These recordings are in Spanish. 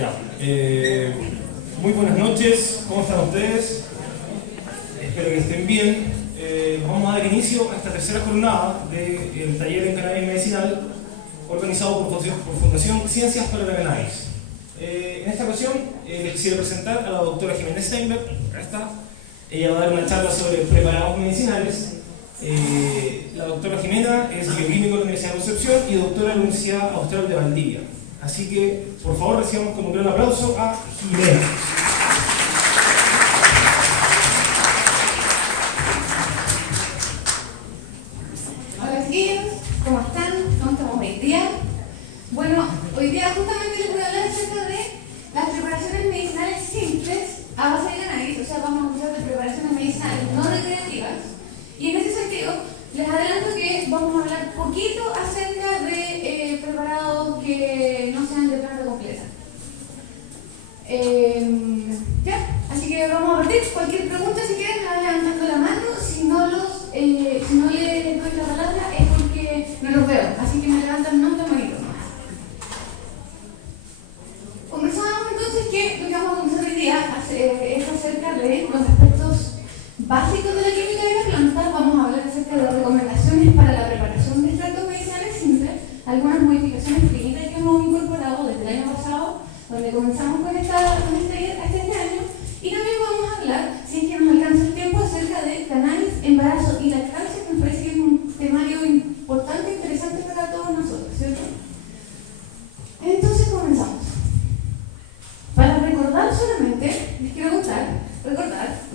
Ya. Muy buenas noches, ¿cómo están ustedes? Espero que estén bien. Vamos a dar inicio a esta tercera jornada del taller en cannabis medicinal organizado por Fundación Ciencias para la Cannabis. En esta ocasión les quisiera presentar a la doctora Jimena Steinberg. Acá está. Ella va a dar una charla sobre preparados medicinales. La doctora Jimena es bioquímica de la Universidad de Concepción y doctora de la Universidad Austral de Valdivia. Así que, por favor, recibamos con un gran aplauso a Jimena. Hola chiquillos, ¿cómo están? ¿Cómo estamos hoy día? Bueno, hoy día justamente les voy a hablar acerca de las preparaciones medicinales simples a base de cannabis, o sea, vamos a hablar de preparaciones medicinales no recreativas. Y en ese sentido, les adelanto que vamos a hablar poquito acerca de preparados que no sean de planta completa. Ya, así que vamos a partir. Cualquier pregunta, si quieren, me van levantando la mano. Si no les doy la palabra es porque no los veo, así que me levantan no la manito. Conversábamos entonces que lo que vamos a comenzar hoy día es acerca de los aspectos básicos de la química de la planta. Vamos a hablar acerca de recomendaciones para la preparación de extractos medicinales simples, algunas modificaciones pequeñitas que hemos incorporado desde el año pasado, donde comenzamos con este año, y también vamos a hablar, si es que nos alcanza el tiempo, acerca de cannabis, embarazo y lactancia, que me parece que es un temario importante e interesante para todos nosotros, ¿cierto? Entonces comenzamos. Para recordar solamente, les quiero recordar,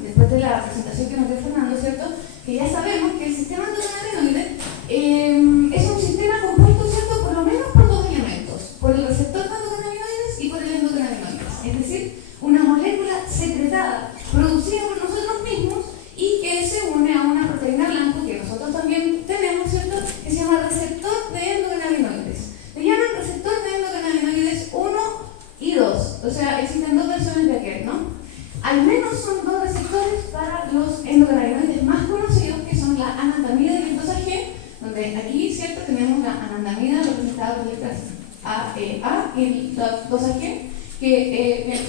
después de la presentación que nos dio Fernando, ¿cierto?, que ya sabemos que el sistema endocannabinoide es un sistema compuesto, ¿cierto?, por lo menos por dos elementos, por el receptor de endocannabinoides y por el endocannabinoides, es decir, una molécula secretada, producida por nosotros mismos y que se une a una proteína blanca que nosotros también tenemos, ¿cierto?, que se llama receptor de endocannabinoides. Le llaman receptor de endocannabinoides 1 y 2, o sea, existen dos versiones de aquel, ¿no? Al menos son dos receptores para los endocannabinoides más conocidos, que son la anandamida y el 2-AG, donde aquí, ¿cierto?, tenemos la anandamida representada por letras A, E, A, y la 2-AG, que es,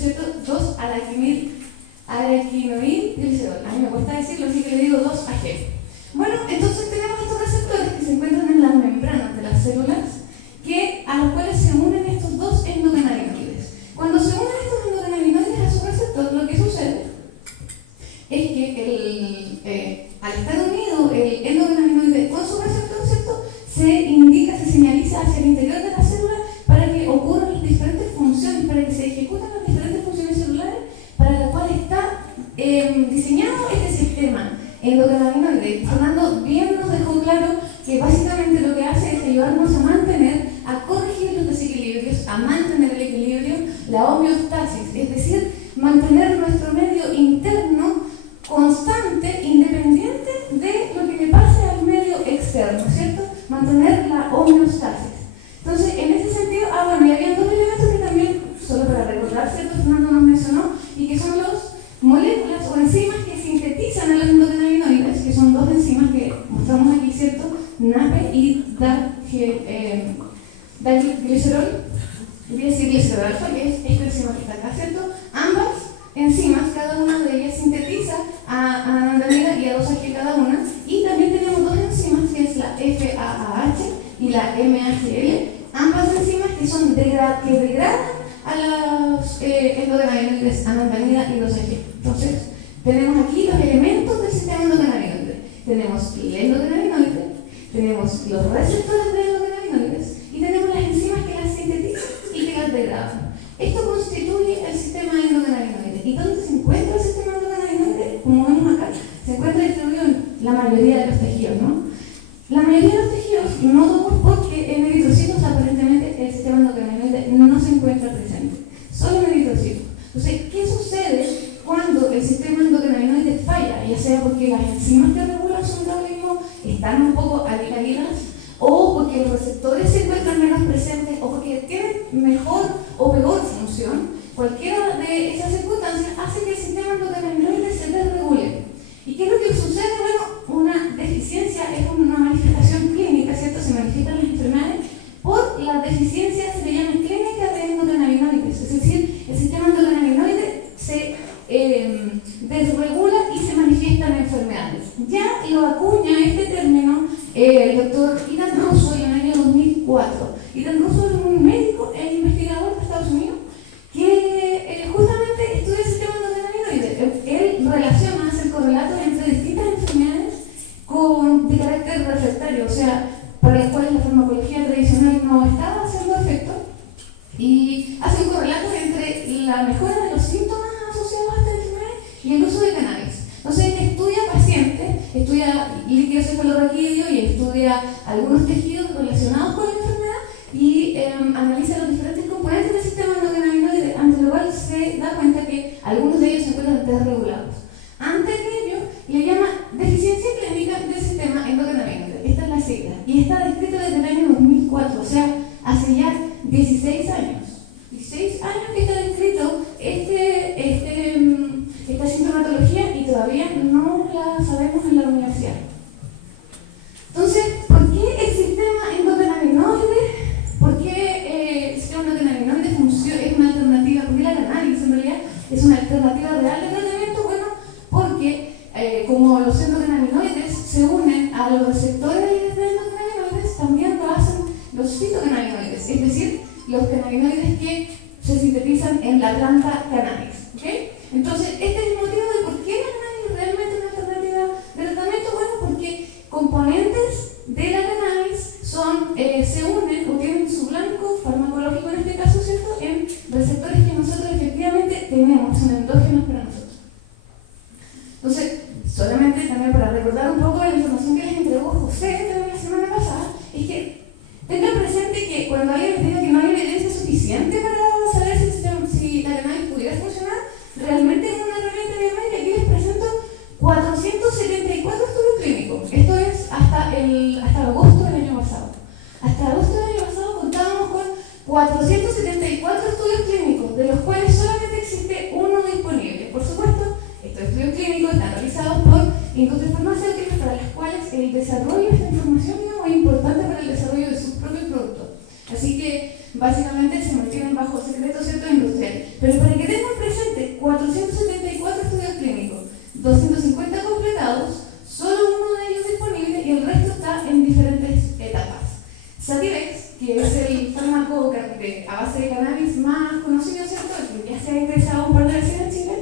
¿cierto?, 2-araquinoilglicerol. A mí me cuesta decirlo, así que le digo 2-AG. Bueno, entonces tenemos estos receptores que se encuentran en las membranas de las células, a los cuales se unen estos dos endocannabinoides. Cuando se unen estos endocannabinoides a su receptor, lo que sucede es que al estar unido el endocannabinoide con su receptor, ¿cierto?, se señaliza hacia el interior de la célula para que ocurran las diferentes funciones, para que se ejecuten las diferentes funciones celulares para las cuales está diseñado este sistema endocannabinoide. Fernando bien nos dejó claro que básicamente lo que hace es ayudarnos a corregir los desequilibrios, a mantener el equilibrio, la homeostasis, es decir, mantener nuestro medio interno constante, independiente de lo que le pase al medio externo, ¿cierto? Mantener la homeostasis. Entonces, en ese sentido, bueno, y había dos elementos que también, solo para recordar, ¿cierto?, Fernando nos mencionó, y que son las moléculas o enzimas que sintetizan a los endocannabinoides, que son dos enzimas que mostramos aquí, ¿cierto?, NAPE y dalglicerol, voy a decir glicerol alfa, que es esta enzima que está acá, ¿cierto? Ambas enzimas, cada una de ellas sintetiza a anandamida y a 2-AG cada una, y también tenemos dos enzimas, que es la FAAH y la MHL, ambas enzimas que degradan a los endocannabinoides anandamida y 2-AG. Entonces, tenemos aquí los elementos del sistema endocannabinoide. Tenemos el endocannabinoide, tenemos los receptores de endocannabinoides y tenemos las enzimas que las sintetizan y que las degradan. Esto constituye el sistema endocannabinoide. ¿Y dónde se encuentra el sistema endocannabinoide? Como vemos acá, se encuentra distribuido en la mayoría de los tejidos, ¿no? La mayoría de los tejidos, no todos, porque en eritrocitos aparentemente el sistema endocannabinoide no se encuentra presente, solo en eritrocitos. Entonces, ¿qué sucede cuando el sistema endocannabinoide falla? Ya sea porque las enzimas que regulan su metabolismo están un poco alicaídas, o porque los receptores se encuentran menos presentes, o porque tienen mejor o peor función. Cualquiera de esas circunstancias hace que el sistema endocannabinoide se desregule. ¿Y qué es lo que sucede? Bueno, una deficiencia es una manifestación clínica, ¿cierto? Se manifiestan las enfermedades por la deficiencia, se le llama clínica de endocannabinoides, es 2004. Y tengo sobre un médico e investigador de Estados Unidos que justamente estudia el sistema endocannabinoide. Él relaciona, hace el correlato entre distintas enfermedades de carácter refractario, o sea, para las cuales la farmacología tradicional no estaba haciendo efecto, y hace un correlato entre la mejora de los síntomas asociados a esta enfermedad y el uso de cannabis. Entonces, él estudia pacientes, estudia líquido cefalorraquídeo y estudia algunos tejidos relacionados con la enfermedad y analiza los diferentes componentes del sistema endocannabinoide, ante lo cual se da cuenta que algunos de ellos se encuentran desregulados. Ante ello, le llama deficiencia clínica del sistema endocannabinoide. Esta es la sigla. Y está descrito desde el año 2004, o sea, hace ya 16 años. 16 años que está descrito esta sintomatología y todavía no la sabemos en la universidad. Entonces, ¿por qué el sistema endocannabinoide? ¿Por qué el sistema endocannabinoide es una alternativa? ¿Por qué la cannabis en realidad es una alternativa real de tratamiento? Bueno, porque como los endocannabinoides se unen a los receptores de endocannabinoides, también lo hacen los fitocannabinoides, es decir, los cannabinoides que se sintetizan en la planta cannabis. ¿Okay? Entonces, este es el motivo de por qué la cannabis es realmente una alternativa de tratamiento. Bueno, porque componentes de la cannabis se unen o tienen su blanco farmacológico, en este caso, ¿cierto?, en receptores que nosotros efectivamente tenemos, son endógenos para nosotros. Entonces, solamente también para recordar un poco la información que les entregó José también la semana pasada, es que tengan presente que cuando alguien les diga que no hay evidencia suficiente para saber si la cannabis pudiera funcionar, realmente es una herramienta biomédica. Aquí les presento 474 estudios clínicos. Esto es hasta agosto del año pasado. Hasta agosto del año pasado contábamos con 474 estudios clínicos, de los cuales solamente existe uno disponible. Por supuesto, estos estudios clínicos están realizados por industrias farmacéuticas para las cuales el desarrollo de esta información es importante para el desarrollo de sus propios productos. Así que, básicamente, se mantienen bajo secreto, ¿cierto?, industrial. Pero para que tengan presente, 474 estudios clínicos, 250 completados, solo uno de ellos disponible y el resto está en diferentes etapas. Sativex, que es el fármaco a base de cannabis más conocido, ¿cierto?, el que ya se ha ingresado un par de veces en Chile,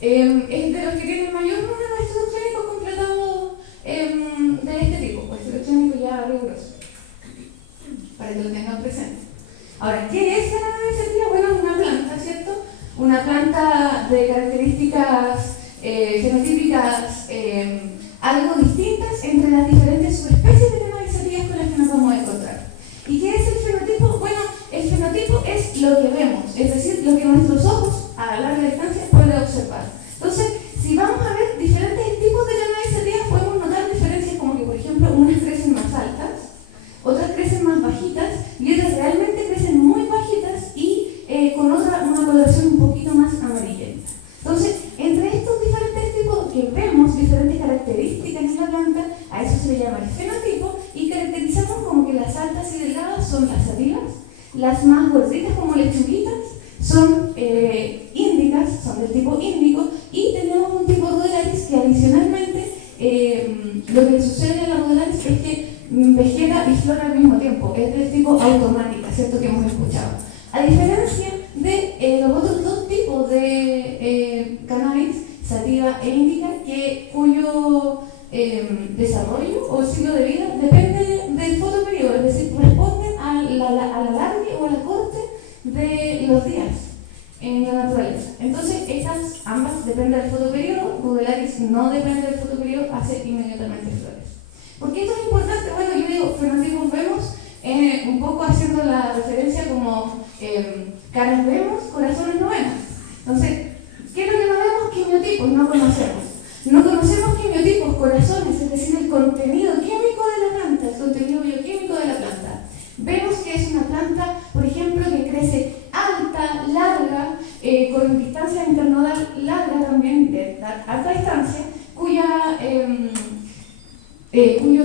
es de los que tienen mayor número de estudios clínicos completados de este tipo, pues estudios clínicos ya rigurosos, para que lo tengan presente. Ahora, ¿qué es la cannabis sativa? Bueno, es una planta, ¿cierto? Una planta de características fenotípicas algo distintas entre las diferentes subespecies de cannabis sativas con las que nos vamos a encontrar. ¿Y qué es el fenotipo? Bueno, el fenotipo es lo que vemos, es decir, lo que nuestros ojos a larga distancia pueden observar. Entonces, si vamos a ver diferentes tipos de cannabis sativas, podemos notar diferencias como que, por ejemplo, unas crecen más altas, otras crecen más bajitas y otras realmente crecen muy bajitas y con una coloración un poquito más amarillenta. Entonces, entre estos diferentes tipos que vemos, diferentes características en la planta, a eso se le llama el fenotipo y caracterizamos como que las altas y delgadas son las sativas, las más gorditas como lechuguitas son índicas, son del tipo índico, y tenemos un tipo rudelaris que adicionalmente lo que sucede en la rudelaris es que vegeta y flora al mismo tiempo, es del tipo automática, ¿cierto?, que hemos escuchado. A diferencia de los otros dos tipos de cannabis, sativa e índica, cuyo desarrollo o ciclo de vida depende del fotoperiodo, es decir, responden a la alargue o a la corte de los días en la naturaleza. Entonces, estas ambas dependen del fotoperiodo, rudelaris no depende del fotoperiodo, hace inmediatamente flores. ¿Por qué esto es importante? Bueno, yo digo, fenotipos vemos, un poco haciendo la referencia como caras vemos, corazones no vemos. Entonces, ¿qué es lo que no vemos? Quimiotipos, no conocemos. No conocemos quimiotipos, corazones, es decir, el contenido químico de la planta, el contenido bioquímico de la planta. Vemos que es una planta, por ejemplo, que crece alta, larga, con distancia internodal larga también, de alta distancia, cuyo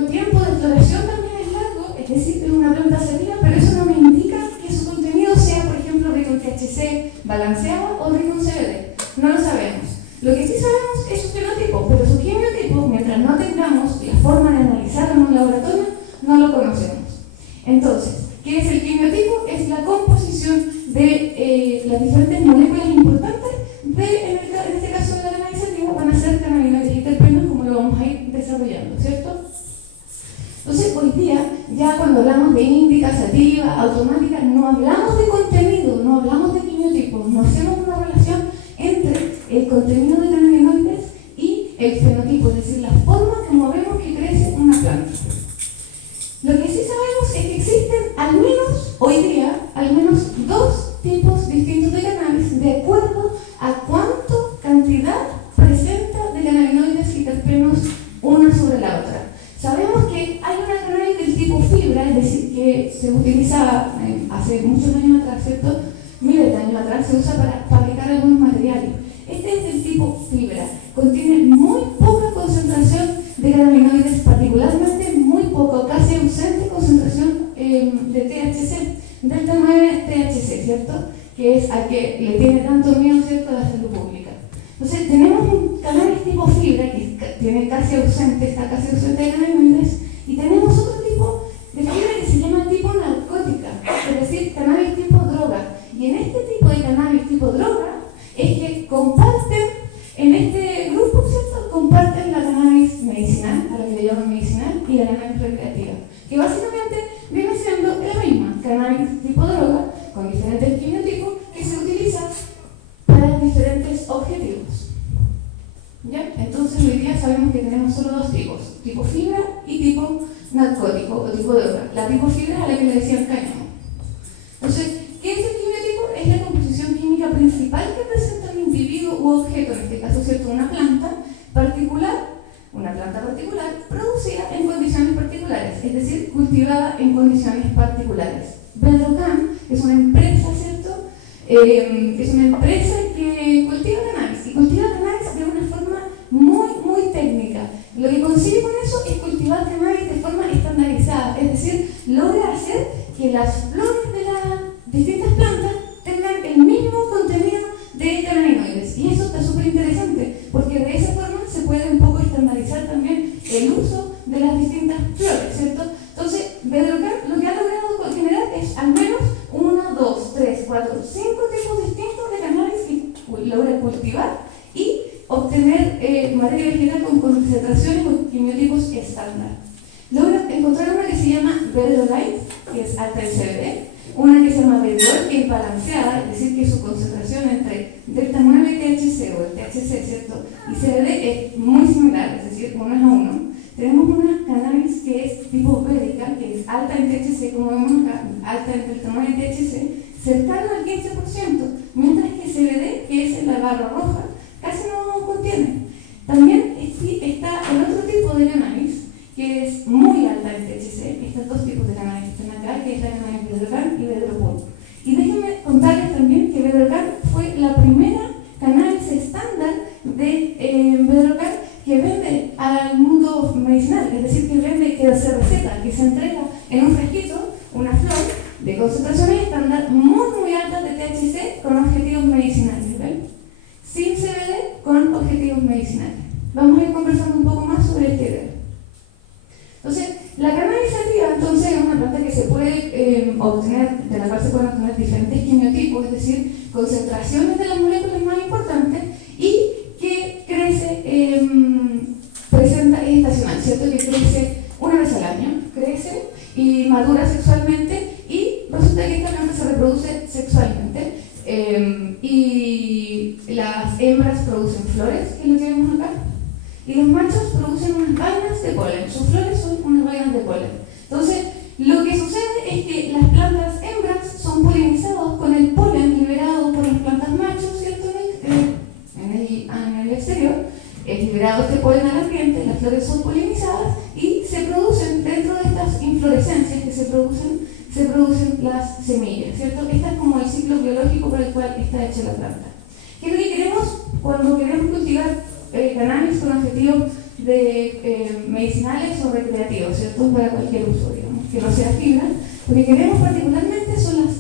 tiempo de floración también es largo, es decir, es una planta sativa, pero eso no me indica que su contenido sea, por ejemplo, rico en THC balanceado o rico en CBD. No lo sabemos. Lo que sí sabemos es su fenotipo, pero su quimiotipo, mientras no tengamos la forma de analizarlo en un laboratorio, no lo conocemos. Entonces, ¿Qué es el quimiotipo? Es la composición de las diferentes moléculas importantes en este caso de la cannabis sativa van a ser cannabinoides y terpenos, como lo vamos a ir desarrollando, ¿cierto? Entonces, hoy día, ya cuando hablamos de índica, sativa, automática, no hablamos de contenido, no hablamos de quimiotipos, no hacemos una relación entre el contenido de cannabinoides y el fenotipo, es decir, la forma como vemos que crece una planta. Lo que sí sabemos es que existen al menos, hoy día, al menos dos tipos distintos de cannabis de acuerdo a cuánto cantidad presenta de cannabinoides y terpenos una sobre la otra. Sabemos que hay una cannabis del tipo fibra, es decir, que se utilizaba hace muchos años atrás, ¿cierto? Miles de años atrás, se usa para fabricar algunos materiales. Este es del tipo fibra, contiene muy poca concentración de cannabinoides, particularmente muy poco, casi ausente concentración de THC, delta 9 THC, ¿cierto? Que es al que le tiene tanto miedo, ¿cierto?, a la salud pública. Entonces, tenemos un cannabis tipo fibra que tiene casi ausente, está casi ausente de cannabinoides, y tenemos otro tipo de fibra que se llama tipo narcótica, es decir, cannabis tipo droga. Y en este tipo de cannabis tipo droga es que comparten, en este grupo, ¿cierto?, comparten la cannabis medicinal, a la que le llaman medicinal, y la cannabis recreativa, que básicamente viene siendo la misma, cannabis tipo droga, con diferentes quimiotipos que se utilizan para diferentes objetivos. ¿Ya? Entonces hoy día sabemos que tenemos solo dos tipos, tipo fibra y tipo narcótico o tipo droga. La tipo fibra es a la que le decían cáñamo. Entonces, ¿qué es el quimiotipo? Es la composición química principal que presenta un individuo u objeto, en este caso, ¿cierto?, una planta particular, producida en condiciones particulares, es decir, cultivada en condiciones particulares. Bedrocan es una empresa, ¿cierto? Es una empresa que cultiva cannabis, y cultiva cannabis de una forma muy técnica. Lo que consigue con eso es cultivar cannabis de forma estandarizada, es decir, logra hacer que las flores de las distintas plantas tengan el mismo contenido de cannabinoides. Y eso está súper interesante, porque de esa forma se puede un poco estandarizar también el uso de las distintas flores, ¿cierto? Entonces, Bedrocan lo que ha logrado generar es al menos 1, 2, 3, 4, 5 tipos distintos de cannabis que logra cultivar y obtener materia vegetal con concentraciones o quimiotipos estándar. Logra encontrar una que se llama Bedrolite, que es alta en CBD, una que se llama Bedrol, que es balanceada, es decir, que su concentración entre delta 9 THC o el THC, ¿cierto?, y CBD es muy similar, es decir, 1 es a 1. Tenemos una cannabis que es tipo védica, que es alta en THC, como vemos acá, alta en delta 9 THC, cercano al 15%, mientras que CBD, que es la barra roja, casi no contiene. También está el otro tipo de cannabis, que es muy alta en THC, estos dos tipos de cannabis que están acá, que es la cannabis Bedrocan y Bedropol. Y déjenme contarles también que Bedrocan fue la primera cannabis estándar de Bedrocan que vende al mundo medicinal, es decir, que vende, que se receta, que se entrega en un frasquito, una flor de concentraciones estándar muy altas de THC con objetivos medicinales, ¿ven? Sin CBD con objetivos medicinales. Vamos a ir conversando un poco más sobre esta idea. Entonces, la cannabis sativa entonces es una planta que se puede obtener, de la cual se pueden obtener diferentes quimiotipos, es decir, concentraciones de las moléculas más importantes, y que crece, presenta, es estacional, ¿cierto? Que crece una vez al año, crece y madura sexualmente, y resulta que esta planta se reproduce sexualmente, y las hembras producen flores, que es lo que vemos acá, y los machos producen unas vainas de polen. Sus flores son unas vainas de polen. Entonces, lo que sucede es que las plantas hembras son polinizadas con el polen liberado por las plantas machos, ¿cierto? En el exterior es liberado este polen al ambiente, las flores son polinizadas y se producen, dentro de estas inflorescencias que se producen las semillas, ¿cierto? Este es como el ciclo biológico por el cual está hecha la planta. ¿Qué es lo que queremos cuando queremos cultivar cannabis con objetivos medicinales o recreativos, ¿cierto? Para cualquier uso, digamos, que no sea fibra? Lo que queremos particularmente son las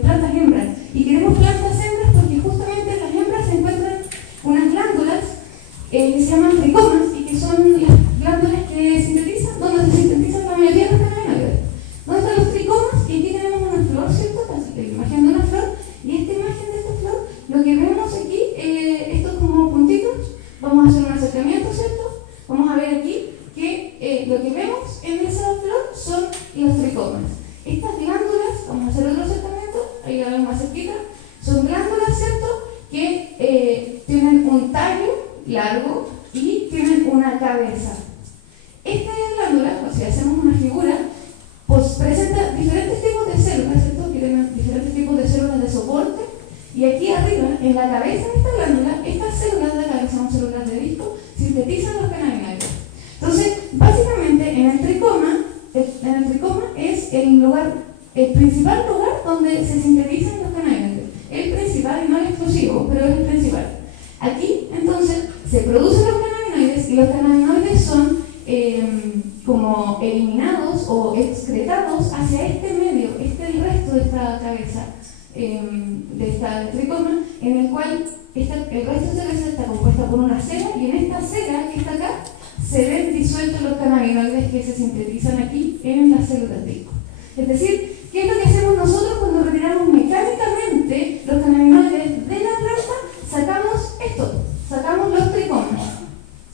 plantas hembras, y queremos plantas hembras porque justamente en las hembras se encuentran unas glándulas que se llaman tricomas, y que son las glándulas que sintetizan, donde se sintetizan la mayoría de los cannabinoides. ¿Dónde están los tricomas? Y cabeza. Esta glándula, o si hacemos una figura, pues presenta diferentes tipos de células, ¿cierto? Que tienen diferentes tipos de células de soporte. Y aquí arriba, en la cabeza de esta glándula, estas células de la cabeza son células de disco, sintetizan los cannabinoides. Entonces, básicamente, en el tricoma es el principal lugar donde se sintetizan los cannabinoides. El principal, y no el exclusivo, pero es el principal. Aquí, entonces, se producen los cannabinoides y los cannabinoides son como eliminados o excretados hacia este medio, el resto de esta cabeza, de esta tricoma, en el cual el resto de esta cabeza está compuesta por una cera, y en esta cera que está acá se ven disueltos los cannabinoides que se sintetizan aquí en las células disco. Es decir, ¿qué es lo que hacemos nosotros cuando retiramos mecánicamente los cannabinoides de la planta? Sacamos los tricomas.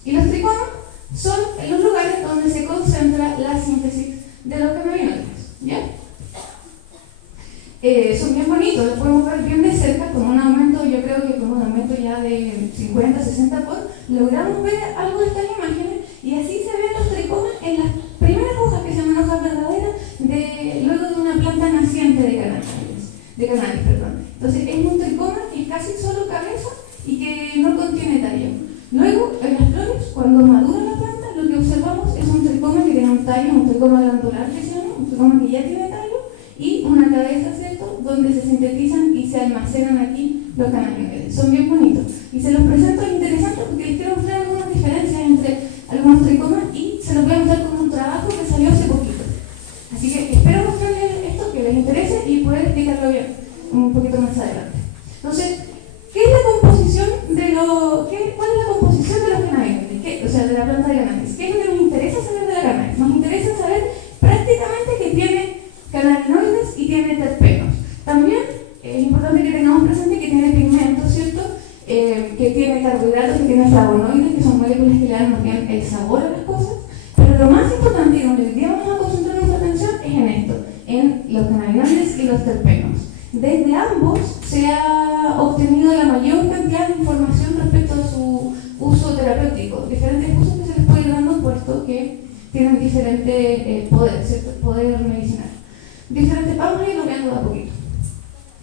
Y los tricomas son los lugares donde se concentra la síntesis de los cannabinoides. ¿Ya? Son bien bonitos, los podemos ver bien de cerca, con un aumento, yo creo que con un aumento ya de 50-60 por, logramos ver algo de estas imágenes, y así se ven los tricomas en las primeras hojas, que se llaman hojas verdaderas, luego de una planta naciente de cannabis. Entonces es un tricoma que es casi solo cabeza y que no contiene tallo. Luego, en las flores, cuando madura la planta, lo que observamos es un tricoma que tiene un tallo, un tricoma glandular que se llama, un tricoma que ya tiene tallo, y una cabeza, ¿cierto?, donde se sintetizan y se almacenan aquí los cannabinoides. Son bien bonitos. Y se los presento interesantes porque les quiero mostrar algunas diferencias entre algunos tricomas, y se los voy a mostrar con un trabajo que salió hace poquito. Así que espero mostrarles esto, que les interese, y poder explicarlo bien un poquito más adelante. Entonces, ¿cuál es la composición de los cannabinoides? O sea, de la planta de cannabis. ¿Qué es lo que nos interesa saber de la cannabis? Nos interesa saber prácticamente que tiene cannabinoides y tiene terpenos. También es importante que tengamos presente que tiene pigmentos, ¿cierto? Que tiene carbohidratos, que tiene flavonoides, que son moléculas que le dan más bien el sabor a las cosas. Pero lo más importante, y donde hoy día vamos a concentrar nuestra atención, es en esto, en los cannabinoides y los terpenos. Desde ambos se ha obtenido la mayor cantidad de información respecto a su uso terapéutico, diferentes usos que se les puede ir dando, puesto que tienen diferente poder, ¿cierto? Poder medicinal. Vamos a irlo viendo de a poquito.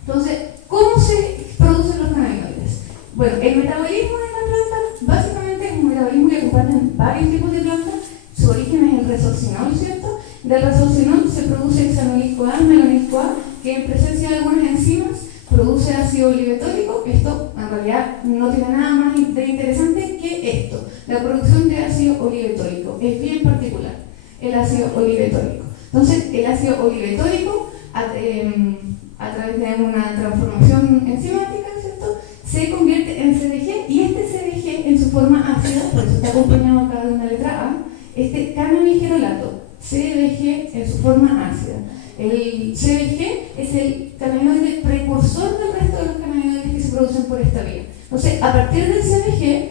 Entonces, ¿cómo se producen los cannabinoides? Bueno, el metabolismo de la planta básicamente es un metabolismo que comparten varios tipos de plantas. Su origen es el resorcinol, ¿cierto? Del resorcinol se produce hexanoico-A, melanoico-A, que en presencia de algunas enzimas produce ácido oligotólico. Esto en realidad no tiene nada más de interesante que esto. La producción de ácido oligotólico es bien particular, el ácido oligotólico. Entonces, el ácido oligotólico, a través de una transformación enzimática, ¿cierto?, se convierte en CDG, y este CDG en su forma ácida, por eso está acompañado acá de una letra A, este cannabigerolato, CDG en su forma ácida. El CDG es el cannabinoide precursor del resto de los cannabinoides que se producen por esta vía. Entonces, a partir del CDG,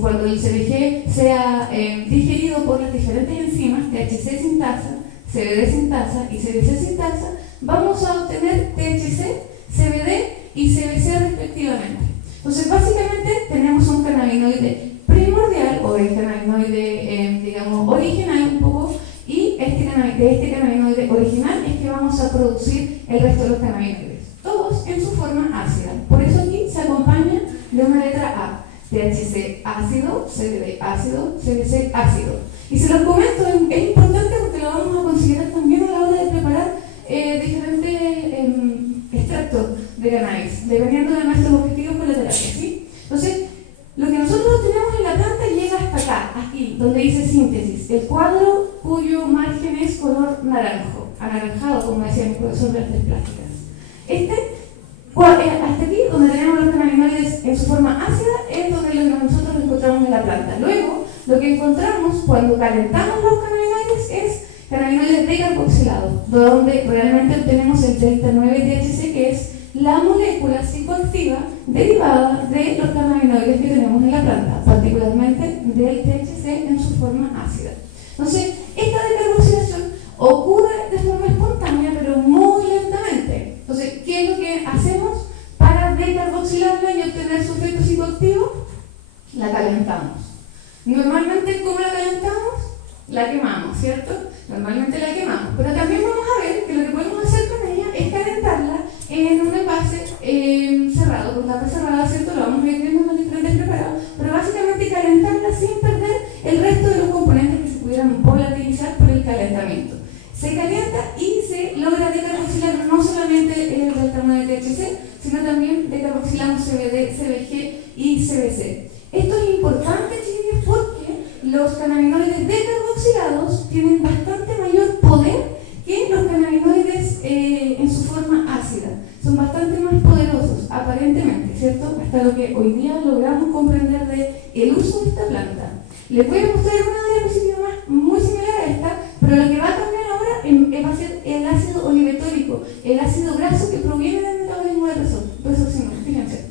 cuando el CDG sea digerido por las diferentes enzimas, THC sintasa, CBD sintasa y CBC sintasa, vamos a obtener THC, CBD y CBC respectivamente. Entonces, básicamente tenemos un cannabinoide primordial, o el cannabinoide, digamos, original un poco, y de este cannabinoide original es que vamos a producir el resto de los cannabinoides, todos en su forma ácida. Por eso aquí se acompaña de una letra A: THC ácido, CBD ácido, CBC ácido. Y se los comento, es importante porque lo vamos a considerar también a la hora de preparar diferentes extractos de cannabis, dependiendo de nuestros objetivos con la terapia, ¿sí? Entonces, lo que nosotros tenemos en la planta llega hasta acá, aquí, donde dice síntesis, el cuadro cuyo margen es color naranjo, anaranjado, como decía mi profesor de artes plásticas. Hasta aquí, donde tenemos los cannabinoides en su forma ácida, es donde nosotros encontramos en la planta. Luego, lo que encontramos cuando calentamos los cannabinoides es cannabinoides decarboxilados, donde realmente obtenemos el delta 9-THC, que es la molécula psicoactiva derivada de los cannabinoides que tenemos en la planta, particularmente del THC en su forma ácida. Entonces, esta decarboxilación ocurre de forma espontánea, pero muy lentamente. Entonces, ¿qué es lo que hacemos para decarboxilarla y obtener su efecto psicoactivo? La calentamos. Normalmente, ¿cómo la THC, sino también de carboxilamo CBD, CBG y CBC. Esto es importante, chiquillos, porque los cannabinoides decarboxilados tienen bastante mayor poder que los cannabinoides en su forma ácida. Son bastante más poderosos, aparentemente, ¿cierto? Hasta lo que hoy día logramos comprender del uso de esta planta. Les voy a mostrar una diapositiva más muy similar a esta, pero lo que va a cambiar ahora va a ser el ácido oligotólico, el ácido graso que proviene del metabolismo de resorcinol. Fíjense.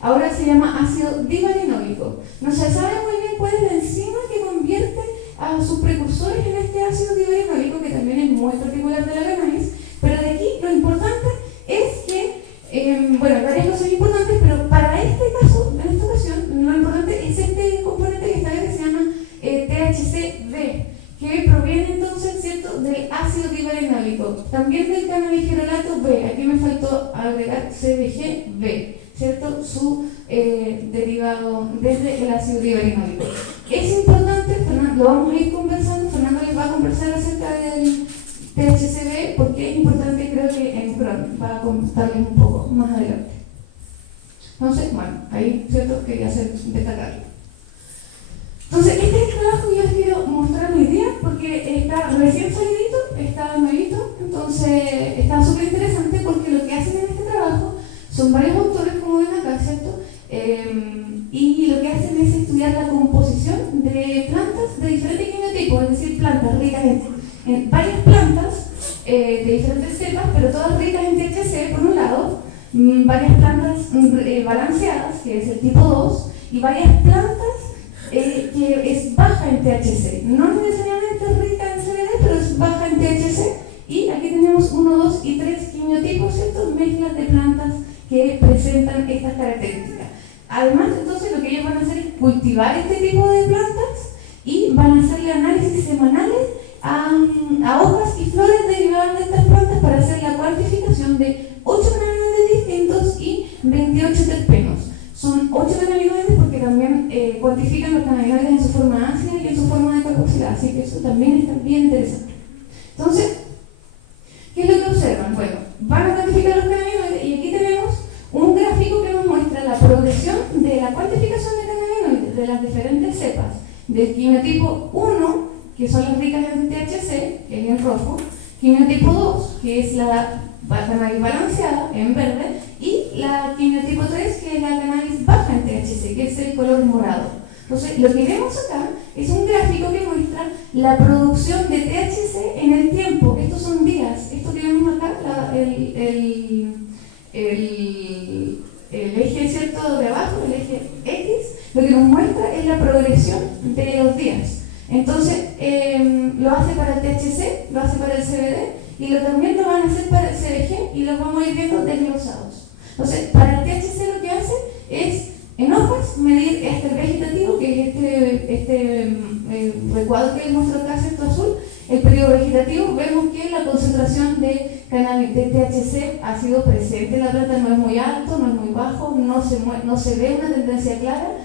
Ahora se llama ácido divalinólico. No se sabe muy bien cuál es la enzima que convierte a sus precursores en este ácido divalinólico, que también es muy particular de la cannabis, pero de aquí lo importante es que, bueno, varias cosas importantes, pero para este caso, en esta ocasión, lo importante es este componente que está acá, que se llama THC-V, que proviene entonces, ¿cierto?, del ácido divalinólico, también del cannabigerolato B. Aquí me faltó agregar CBG-V, ¿cierto?, su derivado desde el ácido divalinólico. Es importante, Fernando, lo vamos a ir conversando, Fernando les va a conversar acerca del THCV, porque es importante, creo que en Cron va a contarles un poco más adelante. Entonces, bueno, ahí, ¿cierto?, quería destacarlo. Entonces, este es el trabajo que yo les quiero mostrar hoy día, porque está recién salidito, está nuevito, entonces está súper interesante, porque lo que hacen en este trabajo son varios autores, como ven acá, ¿cierto? Y lo que hacen es estudiar la composición de plantas de diferentes genotipos, es decir, plantas ricas en varias plantas de diferentes cepas, pero todas ricas en THC, por un lado, varias plantas balanceadas, que es el tipo 2, y varias plantas que es baja en THC, no necesariamente rica en CBD, pero es baja en THC, y aquí tenemos 1, 2 y 3 quimiotipos, ¿cierto? Mezclas de plantas que presentan estas características. Además, entonces, lo que ellos van a hacer es cultivar este tipo de plantas y van a hacerle análisis semanales a hojas y flores derivadas de estas plantas para hacer la cuantificación de 8 cannabinoides distintos y 28 terpenos. Son 8 cannabinoides porque también cuantifican los cannabinoides en su forma ácida y en su forma de carboxilada, así que eso también está bien interesante. Entonces, ¿qué es lo que observan? Bueno, van a cuantificar los cannabinoides y aquí tenemos un gráfico que nos muestra la progresión de la cuantificación de cannabinoides de las diferentes cepas del quimiotipo 1, que son las ricas en THC, que es en rojo, quimiotipo 2, que es la cannabis balanceada, en verde, y la quimiotipo 3, que es la cannabis baja en THC, que es el color morado. Entonces, lo que vemos acá es un gráfico que muestra la producción de THC en el tiempo. Estos son días. Esto que vemos acá, el eje, ¿cierto?, de abajo, el eje X, lo que nos muestra es la progresión de los días. Entonces, lo hace para el THC, lo hace para el CBD, y también lo van a hacer para el CBG, y los vamos a ir viendo desglosados. Entonces, para el THC lo que hace es, en hojas, medir este vegetativo, que es este recuadro que les muestro acá, ¿cierto?, azul, el periodo vegetativo. Vemos que la concentración de THC ha sido presente en la planta, no es muy alto, no es muy bajo, no se ve una tendencia clara.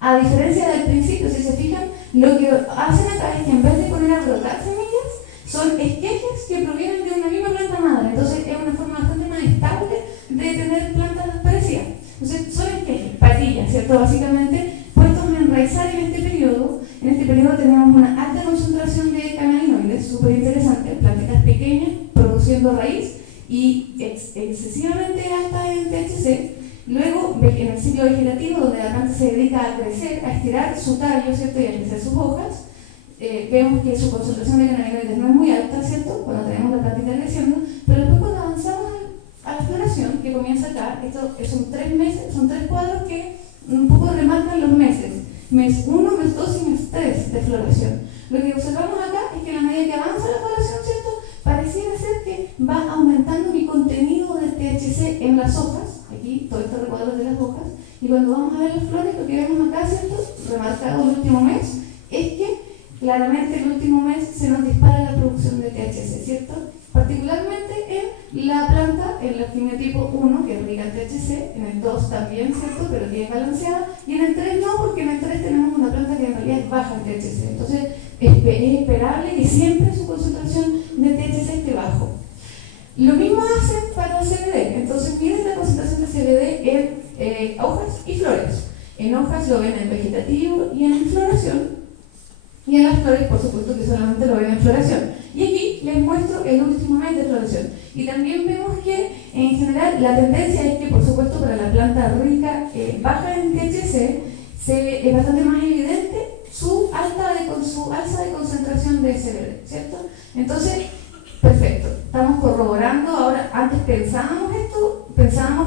A diferencia del principio, si se fijan, lo que hacen acá es que en vez de poner a brotar semillas, son esquejes que provienen de una misma planta madre. Entonces es una forma bastante más estable de tener plantas parecidas. Entonces son esquejes, patillas, ¿cierto? Básicamente puestos a enraizar en este periodo. En este periodo tenemos una alta concentración de cannabinoides, súper interesante, plantitas pequeñas produciendo raíz y excesivamente alta en THC. Luego, en el ciclo vegetativo, donde la planta se dedica a crecer, a estirar su tallo, ¿cierto?, y a crecer sus hojas, vemos que su concentración de cannabinoides no es muy alta, ¿cierto?, cuando tenemos la plantita creciendo, pero después cuando avanzamos a la floración, que comienza acá, esto son 3 meses, son 3 cuadros que un poco remarcan los meses, mes 1, mes 2 y mes 3 de floración. Lo que observamos acá es que a la medida que avanza la floración, ¿cierto?, pareciera ser que va aumentando mi contenido de THC en las hojas, aquí, todo este recuadro de las hojas, y cuando vamos a ver las flores, lo que vemos acá, ¿cierto?, remarcado el último mes, es que claramente el último mes se nos dispara la producción de THC, ¿cierto? Particularmente en la planta, en el quimiotipo 1, que es rica en THC, en el 2 también, ¿cierto?, pero que es balanceada, y en el 3 no, porque en el 3 tenemos una planta que en realidad es baja en THC. Entonces, es esperable que siempre su concentración de THC esté bajo. Lo mismo hacen para el CBD. Entonces, miren la CBD en hojas y flores. En hojas lo ven en vegetativo y en floración, y en las flores, por supuesto, que solamente lo ven en floración. Y aquí les muestro el último mes de floración. Y también vemos que, en general, la tendencia es que, por supuesto, para la planta rica, baja en THC, es bastante más evidente su alza de concentración de CBD, ¿cierto? Entonces, perfecto, estamos corroborando. Ahora, antes pensábamos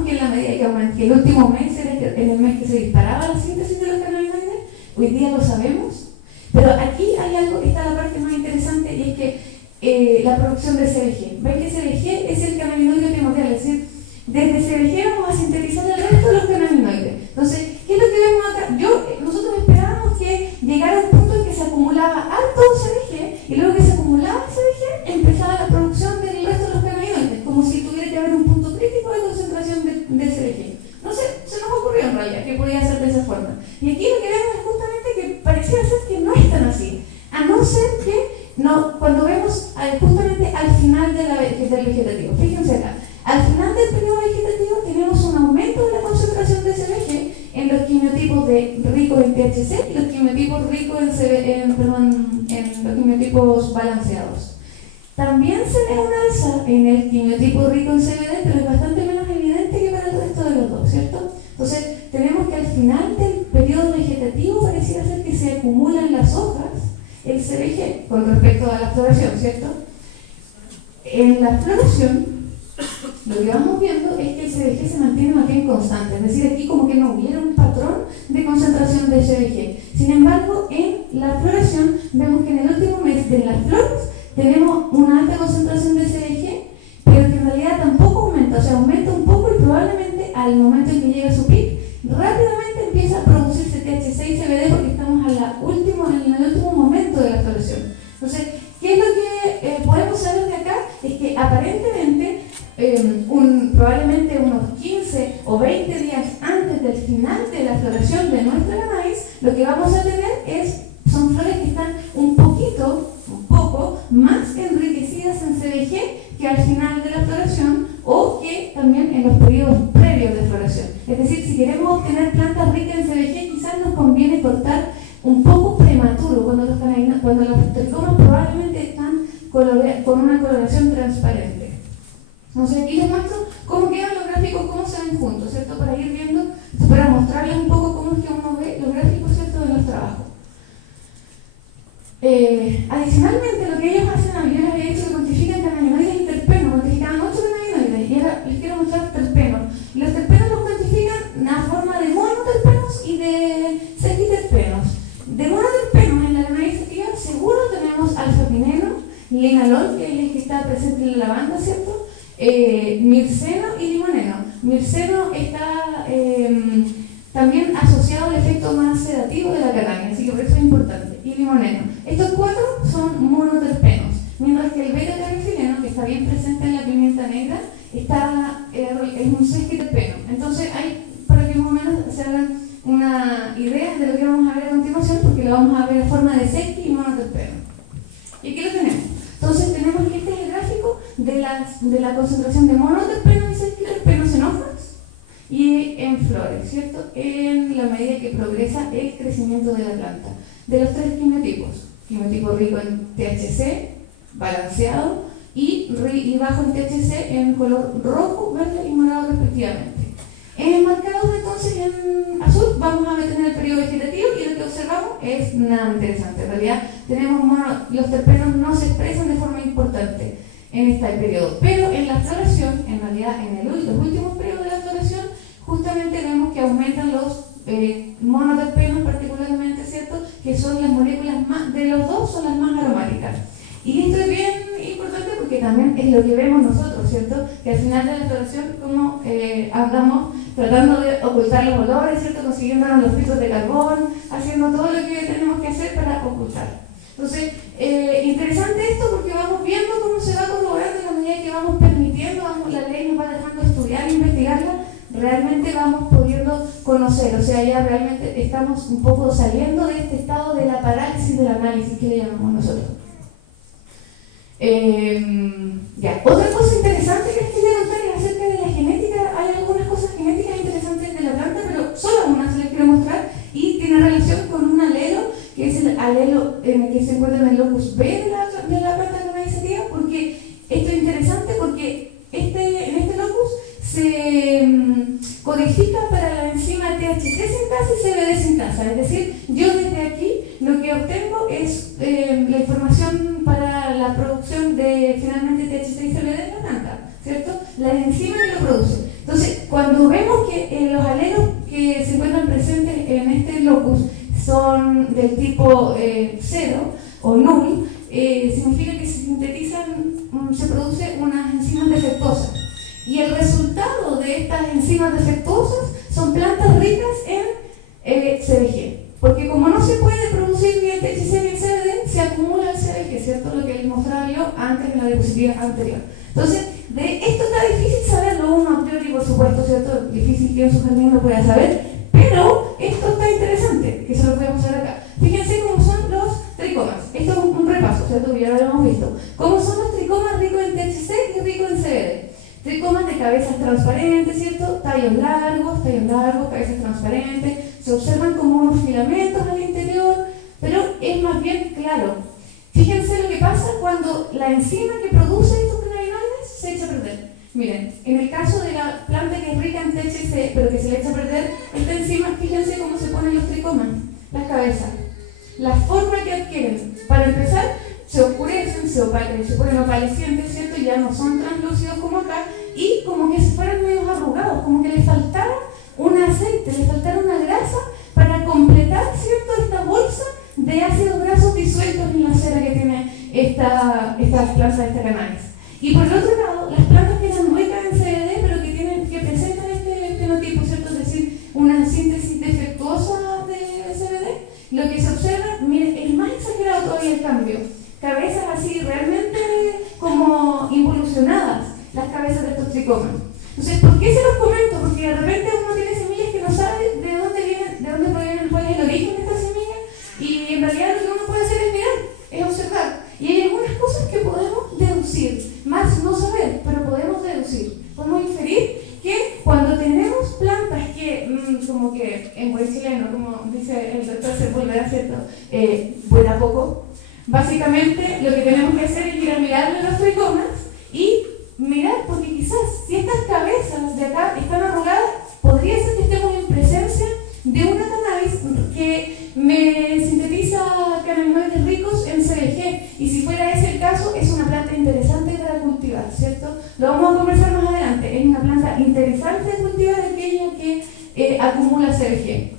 que en la medida que el último mes era en el mes que se disparaba la síntesis de los cannabinoides, hoy día lo sabemos. Pero aquí hay algo, está la parte más interesante, y es que la producción de CBG. Ven que CBG es el cannabinoide primordial, es decir, desde CBG vamos a sintetizar el resto de los cannabinoides. Entonces, ¿qué es lo que vemos acá? Nosotros esperábamos que llegara un punto en que se acumulaba harto CBG, y luego que se acumulaba CBG, empezaba la producción del resto de los cannabinoides, como si tuviera que haber un punto crítico de concentración de CBG. No sé, se nos ocurrió en realidad que podía ser de esa forma. Y aquí lo que vemos es justamente que pareciera ser que no es tan así, a no ser que cuando vemos justamente al final del vegetativo. Fíjense acá, al final del periodo vegetativo tenemos un aumento de la concentración de CBG en los quimiotipos ricos en THC y los quimiotipos ricos en los quimiotipos balanceados. También se ve un alza en el quimiotipo rico en CBD, pero es bastante menos evidente que para el resto de los dos, ¿cierto? Entonces, tenemos que al final del periodo vegetativo pareciera ser que se acumula en las hojas el CBG con respecto a la floración, ¿cierto? En la floración, lo que vamos viendo es que el CBG se mantiene más bien constante, es decir, aquí como que no hubiera un patrón de concentración de CBG. Sin embargo, en la floración vemos que en el último mes de las flores tenemos una alta concentración de CBG, pero que en realidad tampoco aumenta, o sea, aumenta un poco y probablemente al momento en que llega a su pic, rápidamente empieza a producirse THC y CBD porque estamos en el último momento de la floración. Entonces, ¿qué es lo que podemos saber de acá? Es que aparentemente, probablemente unos 15 o 20 días antes del final de la floración de nuestra cannabis, lo que vamos a tener son flores que están un poco más enriquecidas en CBG que al final de la floración, o que también en los periodos previos de floración. Es decir, si queremos obtener plantas ricas en CBG, quizás nos conviene cortar un poco prematuro, cuando los tricomas probablemente están con una coloración transparente. Entonces aquí les muestro cómo quedan los gráficos, cómo se ven juntos, ¿cierto? Para ir viendo, para mostrarles un poco cómo es que uno ve los gráficos, ¿cierto?, de los trabajos. Adicionalmente, lo que ellos hacen, yo les había dicho que cuantifican cannabinoides y terpenos, cuantificaban 8 cannabinoides, y ahora les quiero mostrar terpenos. Y los terpenos los cuantifican a forma de monoterpenos y de sesquiterpenos. De monoterpenos en la cannabis sativa seguro tenemos alfa-pineno, linalol, que es el que está presente en la lavanda, ¿cierto? Mirceno y limoneno. Mirceno está también asociado al efecto más sedativo de la cannabis, así que por eso es importante. Y limoneno. Estos 4 son monoterpenos, mientras que el beta-caroteno, que está bien presente en la pimienta negra, es un sesquiterpeno. Entonces, para que más o menos se hagan una idea de lo que vamos a ver a continuación, porque lo vamos a ver en forma de sesqui y monoterpeno. Y aquí lo tenemos. Entonces, tenemos que este es el gráfico de la concentración de monoterpenos y sesquiterpenos en hojas y en flores, ¿cierto? En la medida que progresa el crecimiento de la planta. De los 3 quimiotipos: quimiotipo rico en THC, balanceado, y bajo en THC en color rojo, verde y morado respectivamente. Marcados entonces en azul vamos a tener el periodo vegetativo, y lo que observamos es nada interesante. En realidad los terpenos no se expresan de forma importante en este periodo, pero en la floración, en realidad en los últimos periodos de la floración, justamente vemos que aumentan los monoterpenos particularmente, ¿cierto? Que son las moléculas de los dos, son las más aromáticas. Y esto es bien importante porque también es lo que vemos nosotros, ¿cierto? Que al final de la floración, como andamos tratando de ocultar los olores, ¿cierto? Consiguiéndonos los filtros de carbón, haciendo todo lo que tenemos que hacer para ocultar. Entonces, interesante esto porque vamos viendo cómo se va corroborando en la medida que vamos permitiendo, la ley nos va dejando estudiar e investigarla, realmente vamos pudiendo conocer, o sea, ya realmente estamos un poco saliendo de este estado de la parálisis del análisis que le llamamos nosotros. Otra cosa interesante que les quería contar es acerca de la genética. Hay algunas cosas genéticas se encuentra en el locus B de la planta cannabisativa, porque esto es interesante porque en este locus se codifica para la enzima THC sintasa y CBD sintasa, es decir, yo desde aquí lo que obtengo es la información para la producción de finalmente THC y CBD en la planta, ¿cierto? La enzima que lo produce. Entonces, cuando vemos que los alelos que se encuentran presentes en este locus son del tipo 0 o null, significa que se sintetizan, se producen unas enzimas defectuosas. Y el resultado de estas enzimas defectuosas son plantas ricas en CBG. Porque como no se puede producir ni el THC ni el CBD, se acumula el CBG, ¿cierto? Lo que les mostraba yo antes en la diapositiva anterior. Entonces, de esto está difícil saberlo uno a priori, por supuesto, ¿cierto? Difícil que en su jardín lo pueda saber, pero esto está interesante, que se lo podemos hacer acá. Fíjense cómo son los tricomas. Esto es un repaso, ¿cierto? Ya lo hemos visto. ¿Cómo son los tricomas ricos en THC y ricos en CBD? Tricomas de cabezas transparentes, ¿cierto? Tallos largos, cabezas transparentes. Se observan como unos filamentos al interior, pero es más bien claro. Fíjense lo que pasa cuando la enzima que produce estos cannabinoides se echa a perder. Miren, en el caso de la planta que es rica en THC, pero que se le echa a perder esta enzima, fíjense cómo se ponen los tricomas, las cabezas. La forma que adquieren, para empezar, se oscurecen, se ponen opalescentes, ¿cierto? Ya no son translúcidos como acá, y como que se fueran medio arrugados, como que les faltara un aceite, les faltara una grasa para completar, ¿cierto?, esta bolsa de ácidos grasos disueltos en la cera que tiene esta planta, esta cannabis. Y por el otro lado, las plantas que eran ricas en CBD, pero que presentan este fenotipo, ¿cierto?, es decir, una síntesis defectuosa de CBD, lo que se observa, miren, es más exagerado todavía el cambio. Cabezas así realmente como involucionadas, las cabezas de estos tricomas. Entonces, ¿por qué se los comento? Porque de repente uno tiene semillas que no sabe de dónde provienen, cuál es el origen de estas semillas, y en realidad lo que uno puede hacer es mirar, es observar. Y hay algunas cosas que podemos deducir, más no saber, pero podemos deducir. Podemos inferir que cuando tenemos plantas que, como que en buen chileno, como dice el doctor Sepúlveda, ¿cierto? Buen a poco. Básicamente lo que tenemos que hacer es ir a mirarle los tricomas y mirar, porque quizás si estas cabezas de acá están arrugadas, podría ser que estemos en presencia de una cannabis que me sintetiza cannabinoides ricos en CBG, y si fuera ese el caso, es una planta interesante para cultivar, ¿cierto? Lo vamos a conversar más adelante. Es una planta interesante de cultivar, aquella que acumula CBG.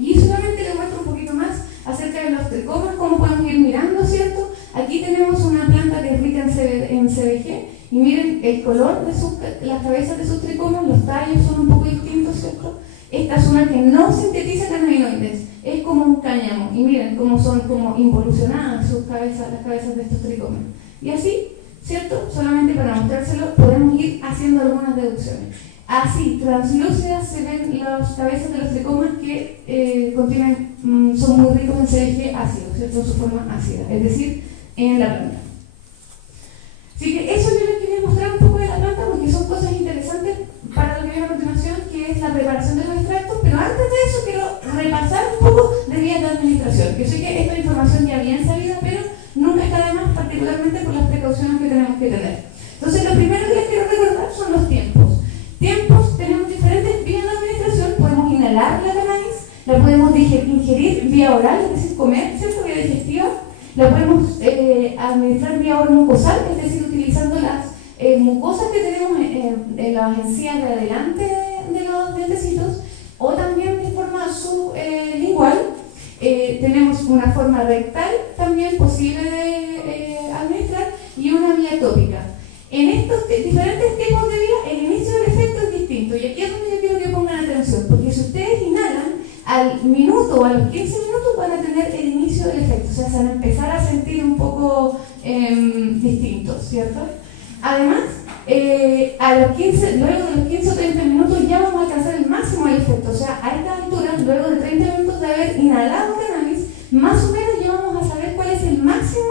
Y solamente les muestro un poquito más acerca de los tricomas, cómo podemos ir mirando, ¿cierto? Aquí tenemos una planta que es rica en CBG, y miren el color de las cabezas de sus tricomas, los tallos son un poco distintos, ¿cierto? Esta es una que no sintetiza cannabinoides, es como un cáñamo, y miren cómo son como involucionadas sus cabezas, las cabezas de estos tricomas. Y así, ¿cierto? Solamente para mostrárselo, podemos ir haciendo algunas deducciones. Así, translúcidas se ven las cabezas de los tricomas que son muy ricos en CBG ácido, ¿cierto? En su forma ácida, es decir, en la planta. Así que eso yo les quería mostrar un poco de la planta, porque son cosas interesantes para lo que viene a continuación, que es la preparación de los extractos, pero antes de eso quiero repasar un poco de vías de administración, que sé que esta información ya bien sabida, pero nunca está de más, particularmente por las precauciones que tenemos que tener. Entonces, lo primero que les quiero recordar son los tiempos. Tenemos diferentes vías de administración. Podemos inhalar la cannabis, la podemos ingerir vía oral, es decir, comer, ¿cierto?, vía digestiva. La podemos administrar vía mucosal, es decir, utilizando las mucosas que tenemos en las encías de adelante de los dientecitos, o también de forma sublingual. Tenemos una forma rectal también posible de administrar, y una vía tópica. En estos diferentes tipos de vía, el inicio del efecto es distinto, y aquí es donde yo quiero que pongan atención, porque si ustedes inhalan, al minuto o a los 15 minutos van a tener el inicio del efecto, o sea, se van a empezar a sentir un poco distintos, ¿cierto? Además, luego de los 15 o 30 minutos ya vamos a alcanzar el máximo del efecto, o sea, a esta altura, luego de 30 minutos de haber inhalado cannabis, más o menos ya vamos a saber cuál es el máximo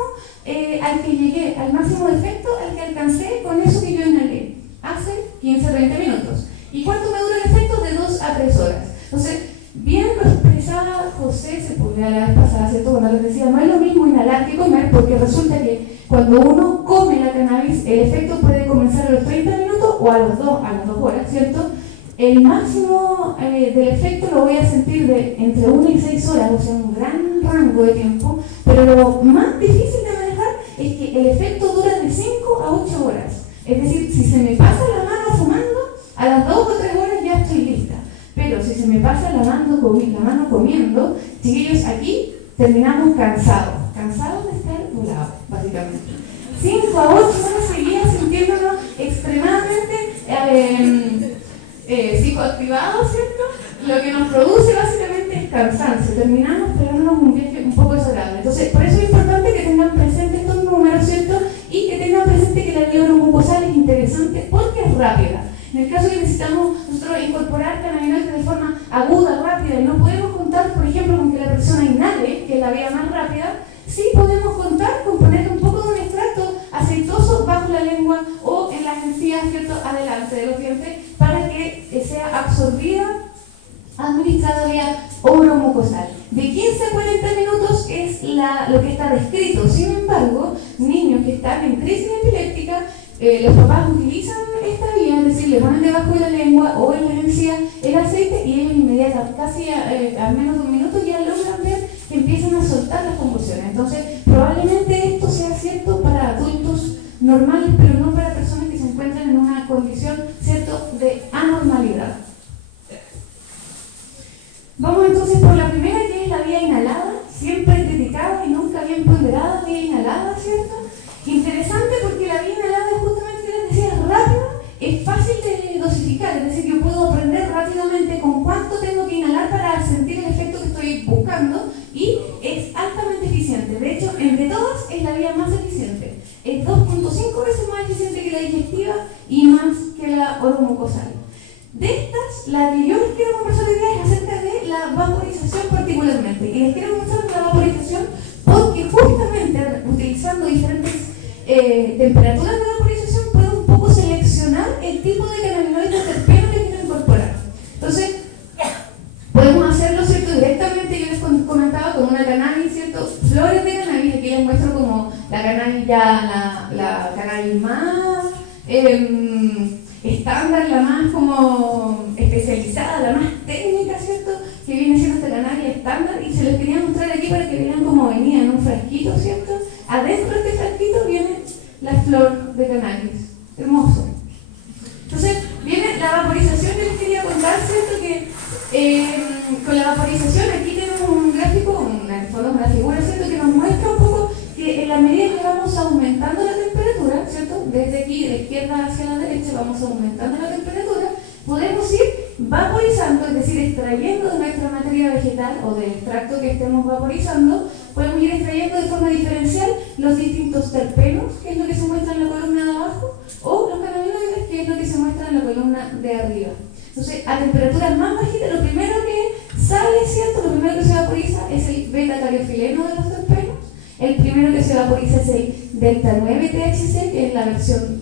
al que llegué, al máximo de efecto al que alcancé con eso que yo inhalé, hace 15 o 30 minutos. ¿Y cuánto me dura el efecto? De 2 a 3 horas. Entonces, bien lo expresaba José Sepúlveda la vez pasada, ¿cierto? Cuando les decía, no es lo mismo inhalar parar que comer, porque resulta que cuando uno come la cannabis, el efecto puede comenzar a los 30 minutos o a las 2 horas, ¿cierto? El máximo del efecto lo voy a sentir de entre 1 y 6 horas, o sea, un gran rango de tiempo, pero lo más difícil de manejar es que el efecto dura de 5 a 8 horas. Es decir, si se me pasa la mano fumando, a las 2 o 3 horas ya estoy lista. Pero si se me pasa la mano comiendo, chiquillos, aquí terminamos cansados de estar volados, básicamente. 5 a 8 horas seguidas sintiéndonos extremadamente psicoactivados, ¿cierto? Lo que nos produce básicamente es cansancio. Terminamos pegándonos un viaje un poco desagradable. Entonces, por eso es importante que tengan presente estos números, ¿cierto? Y que tengan presente que la vía oromucosal es interesante porque es rápida. En el caso que necesitamos nosotros incorporar cannabinoides de forma aguda, rápida, y no podemos contar, por ejemplo, con que la persona inhale, que es la vía más rápida, sí podemos contar con poner un poco de un extracto aceitoso bajo la lengua o en las encías, ¿cierto?, adelante de los dientes, para que sea absorbida, administrada vía oromucosal. De 15 a 40 minutos es lo que está descrito. Sin embargo, niños que están en crisis epiléptica, los papás utilizan esta vía, es decir, le ponen debajo de la lengua o en las encías el aceite y ellos inmediatamente, casi a menos de un minuto, ya logran ver que empiezan a soltar las convulsiones. Entonces, probablemente esto sea cierto para adultos normales, pero no para personas que se encuentran en una condición, ¿cierto?, de anormalidad. Vamos entonces por la primera, que es la vía inhalada, siempre criticada y nunca bien ponderada, vía inhalada, ¿cierto? Interesante porque la vía inhalada es justamente, les decía, rápida, es fácil de dosificar, es decir, yo puedo aprender rápidamente con cuánto tengo que inhalar para sentir el efecto que estoy buscando y es altamente eficiente. De hecho, entre todas es la vía más eficiente. Es 2.5 veces más eficiente que la digestiva y más que la oromucosal. De estas, la que yo les quiero conversar hoy día es acerca de la vaporización particularmente. Y les quiero conversar de la vaporización porque justamente utilizando diferentes temperaturas de vaporización puedo un poco seleccionar el tipo de cannabinoides terpenos que quiero incorporar. Entonces, podemos hacerlo, ¿cierto?, directamente. Yo les comentaba con una cannabis, ¿cierto?, flores de cannabis. Aquí les muestro como la cannabis ya, la cannabis más estándar, la más como especializada, la más técnica, ¿cierto?, que viene siendo esta cannabis estándar, y se les quería mostrar aquí para que vean cómo venía en un frasquito, ¿cierto? Adentro de este frasquito viene la flor de cannabis. Hermoso. Entonces, viene la vaporización que les quería contar, ¿cierto? Que con la vaporización aquí tenemos un gráfico, una figura, ¿cierto?, que nos muestra un poco que en la medida que vamos aumentando la temperatura, ¿cierto?, desde aquí de la izquierda hacia la derecha vamos aumentando la temperatura, podemos ir vaporizando, es decir, extrayendo de nuestra materia vegetal o del extracto que estemos vaporizando, podemos ir extrayendo de forma diferencial los distintos terpenos, que es lo que se muestra en la columna de abajo, o los cannabinoides, que es lo que se muestra en la columna de arriba. Entonces, a temperaturas más bajitas, lo primero que sale, ¿cierto?, lo primero que se vaporiza es el beta-cariofileno de los terpenos. El primero que se vaporiza es el delta-9-THC, que es la versión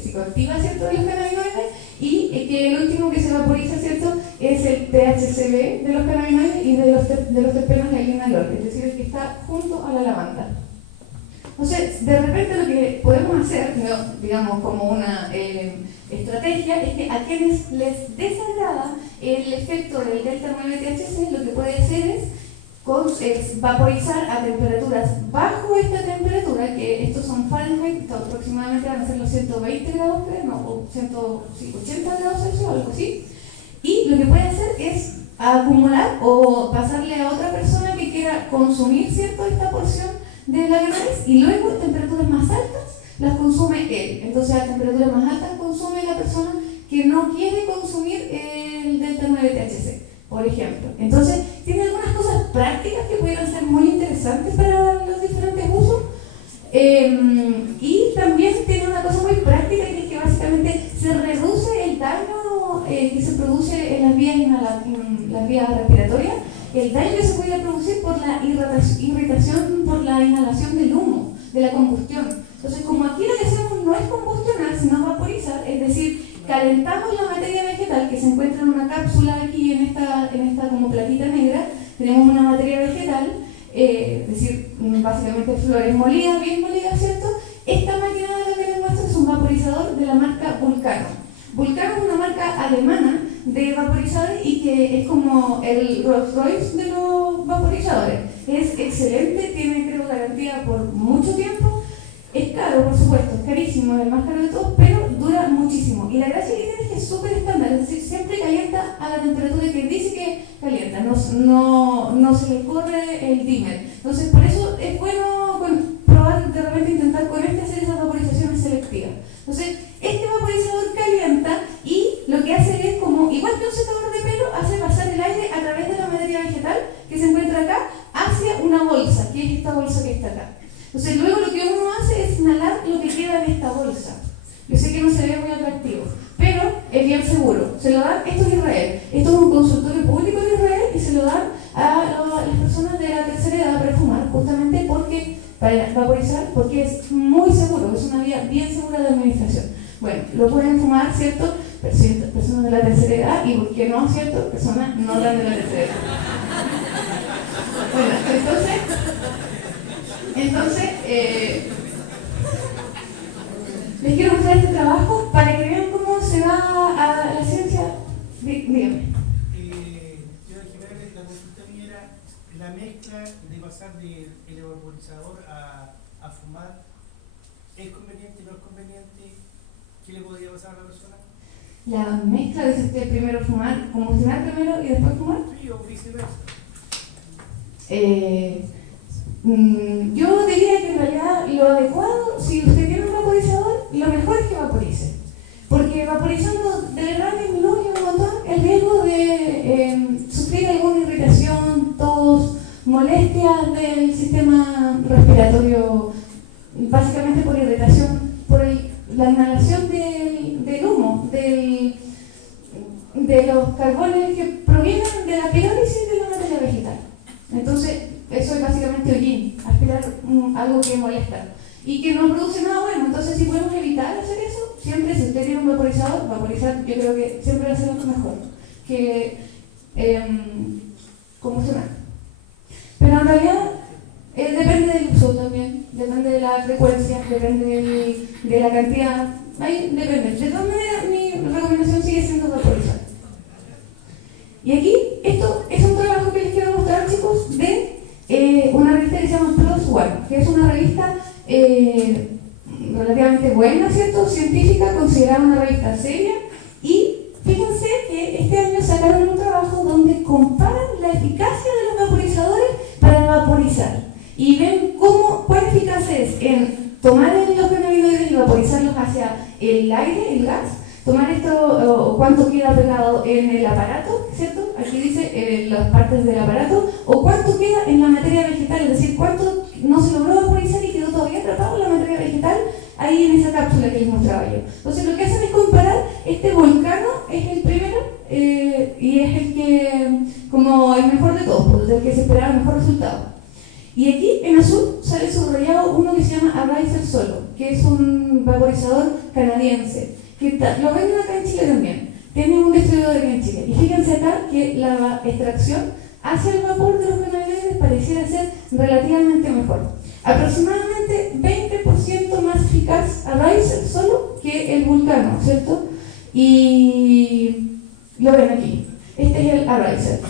psicoactiva, ¿cierto?, de los cannabinoides, y que el último que se vaporiza, ¿cierto?, es el THCV de los cannabinoides y de los terpenos de linalol, es decir, el que está junto a la lavanda. Entonces, de repente lo que podemos hacer, digamos como una estrategia, es que a quienes les desagrada el efecto del delta-9-THC, lo que puede hacer es vaporizar a temperaturas bajo esta temperatura, que estos son Fahrenheit, aproximadamente van a ser los 120 grados, o 180 grados Celsius, algo así. Y lo que puede hacer es acumular o pasarle a otra persona que quiera consumir, ¿cierto?, esta porción de la cannabis, y luego a temperaturas más altas las consume él. Entonces a temperaturas más altas consume la persona que no quiere consumir el delta-9-THC, por ejemplo. Entonces tiene algunas cosas prácticas que pudieran ser muy interesantes para los diferentes usos, y también tiene una cosa muy práctica, que es que básicamente se reduce el daño que se produce en las vías respiratorias, el daño que se puede producir por la irritación por la inhalación del humo, de la combustión. Entonces, como aquí lo que hacemos no es combustionar, sino vaporizar, es decir, calentamos la materia vegetal que se encuentra en una cápsula aquí en esta como platita negra, tenemos una materia vegetal, es decir, básicamente flores molidas, bien molidas, ¿cierto? Esta máquina de la que les muestro es un vaporizador de la marca Vulcano. Vulcano es una marca alemana de vaporizadores y que es como el Rolls Royce de los vaporizadores. Es excelente, tiene creo garantía por mucho tiempo. Es caro, por supuesto, es carísimo, es el más caro de todos, pero dura muchísimo. Y la gracia que tiene es que es súper estándar, es decir, siempre calienta a la temperatura que dice que calienta, no se le corre el dimmer. Entonces, por eso es bueno probar, de repente intentar con hacer esas vaporizaciones selectivas. Entonces, este vaporizador calienta y lo que hace es como, igual que un secador de pelo, hace pasar el aire a través de la materia vegetal que se encuentra acá hacia una bolsa, que es esta bolsa que está acá. Entonces, luego lo que uno hace es inhalar lo que queda en esta bolsa. Yo sé que no se ve muy atractivo, pero es bien seguro. Se lo dan, esto es Israel, esto es un consultorio público en Israel y se lo dan a las personas de la tercera edad para fumar, justamente porque, para vaporizar, porque es muy seguro, es una vía bien segura de administración. Bueno, lo pueden fumar, ¿cierto? Personas de la tercera edad y, ¿por qué no, cierto? Personas no tan de la tercera edad. Bueno, entonces les quiero mostrar este trabajo para que vean cómo se va a la ciencia. Dígame. Yo en general la consulta mía era la mezcla de pasar del vaporizador a fumar. ¿Es conveniente, no es conveniente? ¿Qué le podría pasar a la persona? La mezcla de usted primero fumar, combustionar primero y después fumar. Sí, o viceversa. Yo diría que en realidad lo adecuado, si usted tiene un vaporizador, lo mejor es que vaporice. Porque vaporizando de verdad disminuye un montón el riesgo de sufrir alguna irritación, tos, molestias del sistema respiratorio, básicamente por irritación, por la inhalación del humo, de los carbones que provienen de la pirólisis de la materia vegetal. Entonces, eso es básicamente hollín, aspirar algo que molesta y que no produce nada bueno. Entonces, si podemos evitar hacer eso, siempre si usted tiene un vaporizador, vaporizar yo creo que siempre va a ser mucho mejor que combustionar. Pero en realidad depende del uso también, depende de la frecuencia, depende de la cantidad, ahí depende. De todas maneras, mi recomendación sigue siendo vaporizar. Y aquí, esto es un trabajo que les quiero mostrar, chicos, de una revista que se llama PLOS ONE, que es una revista relativamente buena, ¿cierto? Científica, considerada una revista seria. Y fíjense que este año sacaron un trabajo donde comparan la eficacia de los vaporizadores para vaporizar. Y ven cuán eficaz es en tomar los cannabinoides y vaporizarlos hacia el aire, el gas. Tomar esto, cuánto queda pegado en el aparato, ¿cierto? Aquí dice las partes del aparato, o cuánto queda en la materia vegetal, es decir, cuánto no se logró vaporizar y quedó todavía atrapado en la materia vegetal, ahí en esa cápsula que les mostraba yo. Entonces lo que hacen es comparar, este Vulcano es el primero y es el que, como el mejor de todos, pues, el que se esperaba el mejor resultado. Y aquí en azul sale subrayado uno que se llama Arizer Solo, que es un vaporizador canadiense. Lo venden acá en Chile también. Tienen un distribuidor aquí en Chile. Y fíjense acá que la extracción hacia el vapor de los cannabinoides pareciera ser relativamente mejor. Aproximadamente 20% más eficaz Arizer solo que el Vulcano, ¿cierto? Y lo ven aquí. Este es el Arizer.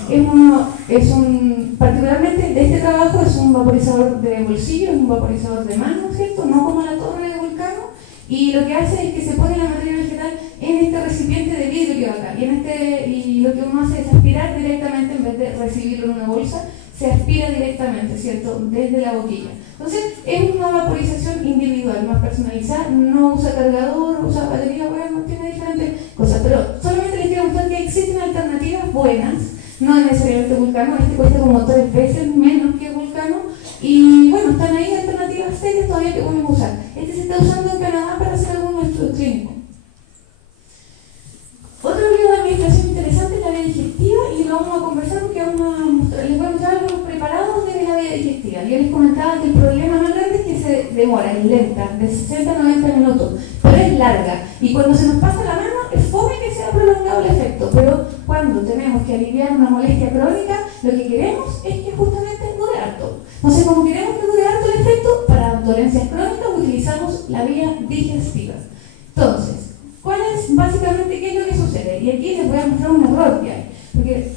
Particularmente de este trabajo es un vaporizador de bolsillo, es un vaporizador de mano, ¿cierto? No como la torre de Vulcano. Y lo que hace es que se pone la materia vegetal en este recipiente de vidrio acá. Y lo que uno hace es aspirar directamente, en vez de recibirlo en una bolsa, se aspira directamente, ¿cierto? Desde la boquilla. Entonces, es una vaporización individual, más personalizada, no usa cargador, usa batería, bueno, tiene diferentes cosas. Pero solamente les quiero mostrar que existen alternativas buenas, no es necesariamente Vulcano, este cuesta como 3 veces menos que Vulcano. Y bueno, están ahí alternativas serias todavía que podemos usar. Este se está usando en Canadá para hacer algunos estudios clínicos. Otro libro de administración interesante es la vía digestiva y lo vamos a conversar porque les voy a mostrar algunos preparados de la vía digestiva. Yo les comentaba que el problema más grande es que se demora, es lenta, de 60 a 90 minutos, pero es larga. Y cuando se nos pasa la mano, es fome que sea prolongado el efecto, pero cuando tenemos que aliviar una molestia crónica, lo que queremos es que justamente dure harto. Y aquí les voy a mostrar un error que hay. Porque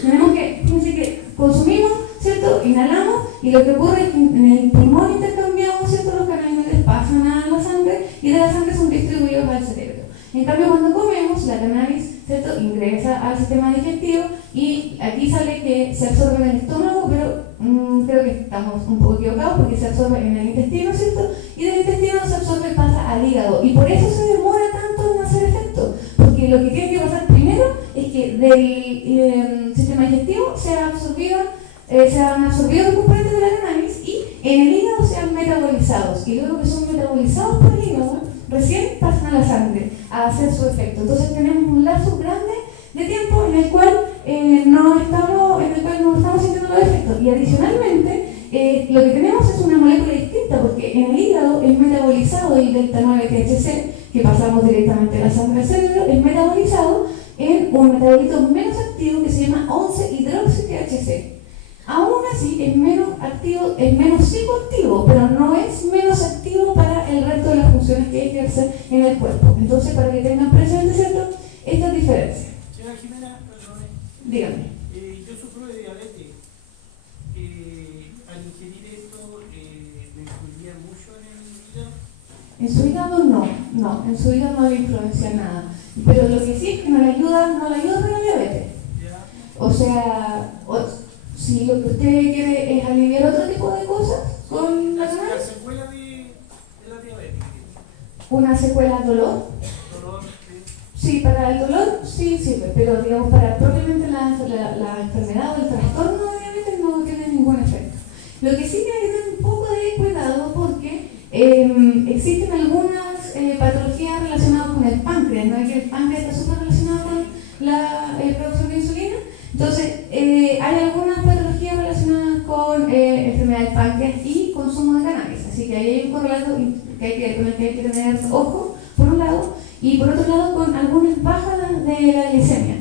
tenemos que, fíjense que consumimos, ¿cierto? Inhalamos, y lo que ocurre es que en el pulmón intercambiamos, ¿cierto? Los cannabinoides pasan a la sangre y de la sangre son distribuidos al cerebro. En cambio, cuando comemos, la cannabis, ¿cierto?, ingresa al sistema digestivo y aquí sale que se absorbe en el estómago, pero creo que estamos un poco equivocados porque se absorbe en el intestino, ¿cierto? Y del intestino se absorbe y pasa al hígado. Y por eso se demora tanto en hacer efecto, porque lo que tiene que pasar primero es que del sistema digestivo sean absorbidos los componentes de la cannabis y en el hígado sean metabolizados. Y luego que son metabolizados por el hígado, recién pasan a la sangre a hacer su efecto. Entonces tenemos un lapso grande de tiempo en el cual no estamos sintiendo los efectos. Y adicionalmente, lo que tenemos es una molécula distinta, porque en el hígado es metabolizado el delta 9 THC, que pasamos directamente a la sangre al cerebro, es metabolizado en un metabolito menos activo que se llama 11-hidroxi-THC. Aún así es menos activo, es menos psicoactivo, pero no es menos activo para el resto de las funciones que ejerce en el cuerpo. Entonces, para que tengan presente, ¿cierto?, esta diferencia. Señora Jimena, perdone. Dígame. Yo sufro de diabetes. Al ingerir esto, ¿me influiría mucho en el hígado? En su hígado no, en su hígado no le influencia nada. Pero lo que sí es que no le ayuda con la diabetes. ¿Ya? O sea, si lo que usted quiere es aliviar otro tipo de cosas con la cannabis. La secuela de la diabetes. ¿Una secuela dolor? Dolor, Sí, para el dolor sí sirve, pero digamos para propiamente la enfermedad o el trastorno de diabetes no tiene ningún efecto. Lo que sí tiene que tener un poco de cuidado porque existen algunas patologías relacionadas con el páncreas, ¿no? Que el páncreas está súper relacionado con la producción de insulina. Entonces, hay algunas patologías relacionadas con enfermedad del páncreas y consumo de cannabis. Así que ahí hay un correlato con el que hay que tener ojo, por un lado, y por otro lado con algunas bajas de la glicemia.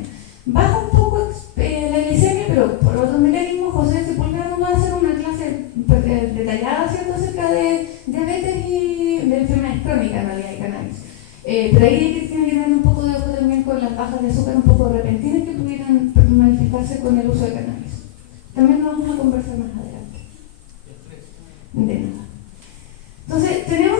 Baja un poco la glicemia, pero por otros mecanismos. José Sepúlveda nos va a hacer una clase detallada, ¿cierto?, acerca de diabetes y de enfermedades crónicas en realidad de cannabis. Pero ahí tiene que tener un poco de ojo también con las bajas de azúcar un poco repentinas que pudieran manifestarse con el uso de cannabis. También lo vamos a conversar más adelante. De nada. Entonces, tenemos,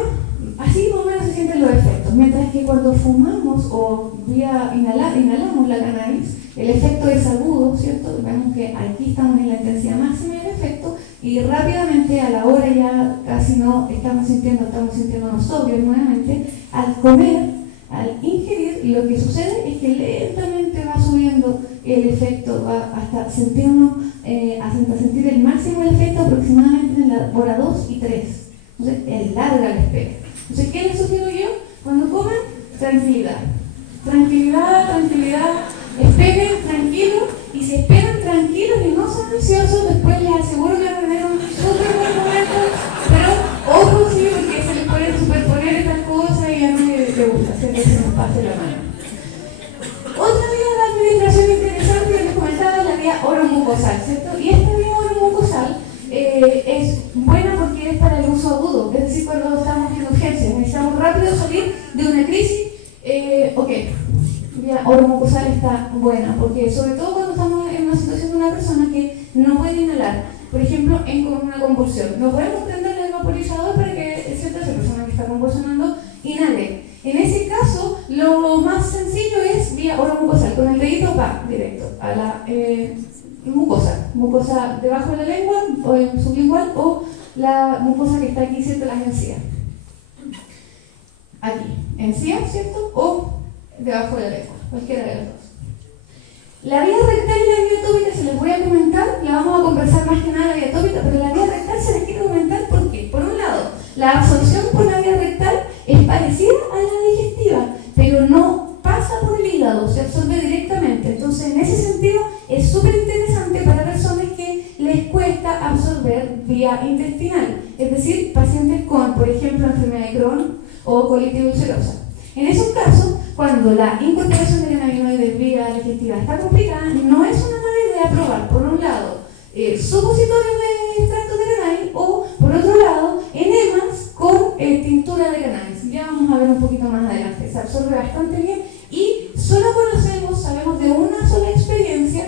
así más o menos se sienten los efectos. Mientras que cuando fumamos o inhalamos la cannabis, el efecto es agudo, ¿cierto? Vemos que aquí estamos en la intensidad máxima del efecto y rápidamente a la hora ya casi no estamos sintiéndonos sobrios nuevamente. Al comer, al ingerir, lo que sucede es que lentamente va subiendo el efecto, va hasta sentirnos, hasta sentir el máximo del efecto aproximadamente en la hora 2 y 3. Entonces, es larga la espera. Entonces, ¿qué les sugiero yo? Cuando comen, tranquilidad. Tranquilidad, esperen tranquilos, y si esperan tranquilos y no son ansiosos, después les aseguro que van a tener un súper buen momento, pero ojo sí, porque se les pueden superponer estas cosas y a mí me gusta hacer que se nos pase la mano. Otra vía de administración interesante que les comentaba es la vía oromucosal, ¿cierto? Y esta vía oromucosal es buena porque es para el uso agudo, es decir, cuando estamos en urgencias, necesitamos rápido salir de una crisis. La oromucosal está buena porque sobre todo cuando estamos en una situación de una persona que no puede inhalar, por ejemplo, con una convulsión, no podemos prender el vaporizador para que esa persona que está convulsionando inhale. En ese caso, lo más sencillo es vía oromucosal, con el dedito va directo a la mucosa debajo de la lengua o sublingual, o la mucosa que está aquí, ¿cierto?, las encías. Aquí, encías, ¿cierto?, o debajo de la lengua, cualquiera de las dos. La vía rectal y la vía tópica se les voy a comentar, la vamos a conversar más que nada la vía tópica, pero la vía rectal se les quiero comentar porque, por un lado, la absorción por la vía rectal es parecida a la digestiva, pero no pasa por el hígado, se absorbe directamente. Entonces, en ese sentido, es súper interesante para personas que les cuesta absorber vía intestinal, es decir, pacientes con, por ejemplo, enfermedad de Crohn o colitis ulcerosa. En esos casos, cuando la incorporación de cannabinoides vía digestiva está complicada, no es una mala idea probar, por un lado, supositorios de extracto de cannabis o, por otro lado, enemas con tintura de cannabis. Ya vamos a ver un poquito más adelante. Se absorbe bastante bien y solo conocemos sabemos de una sola experiencia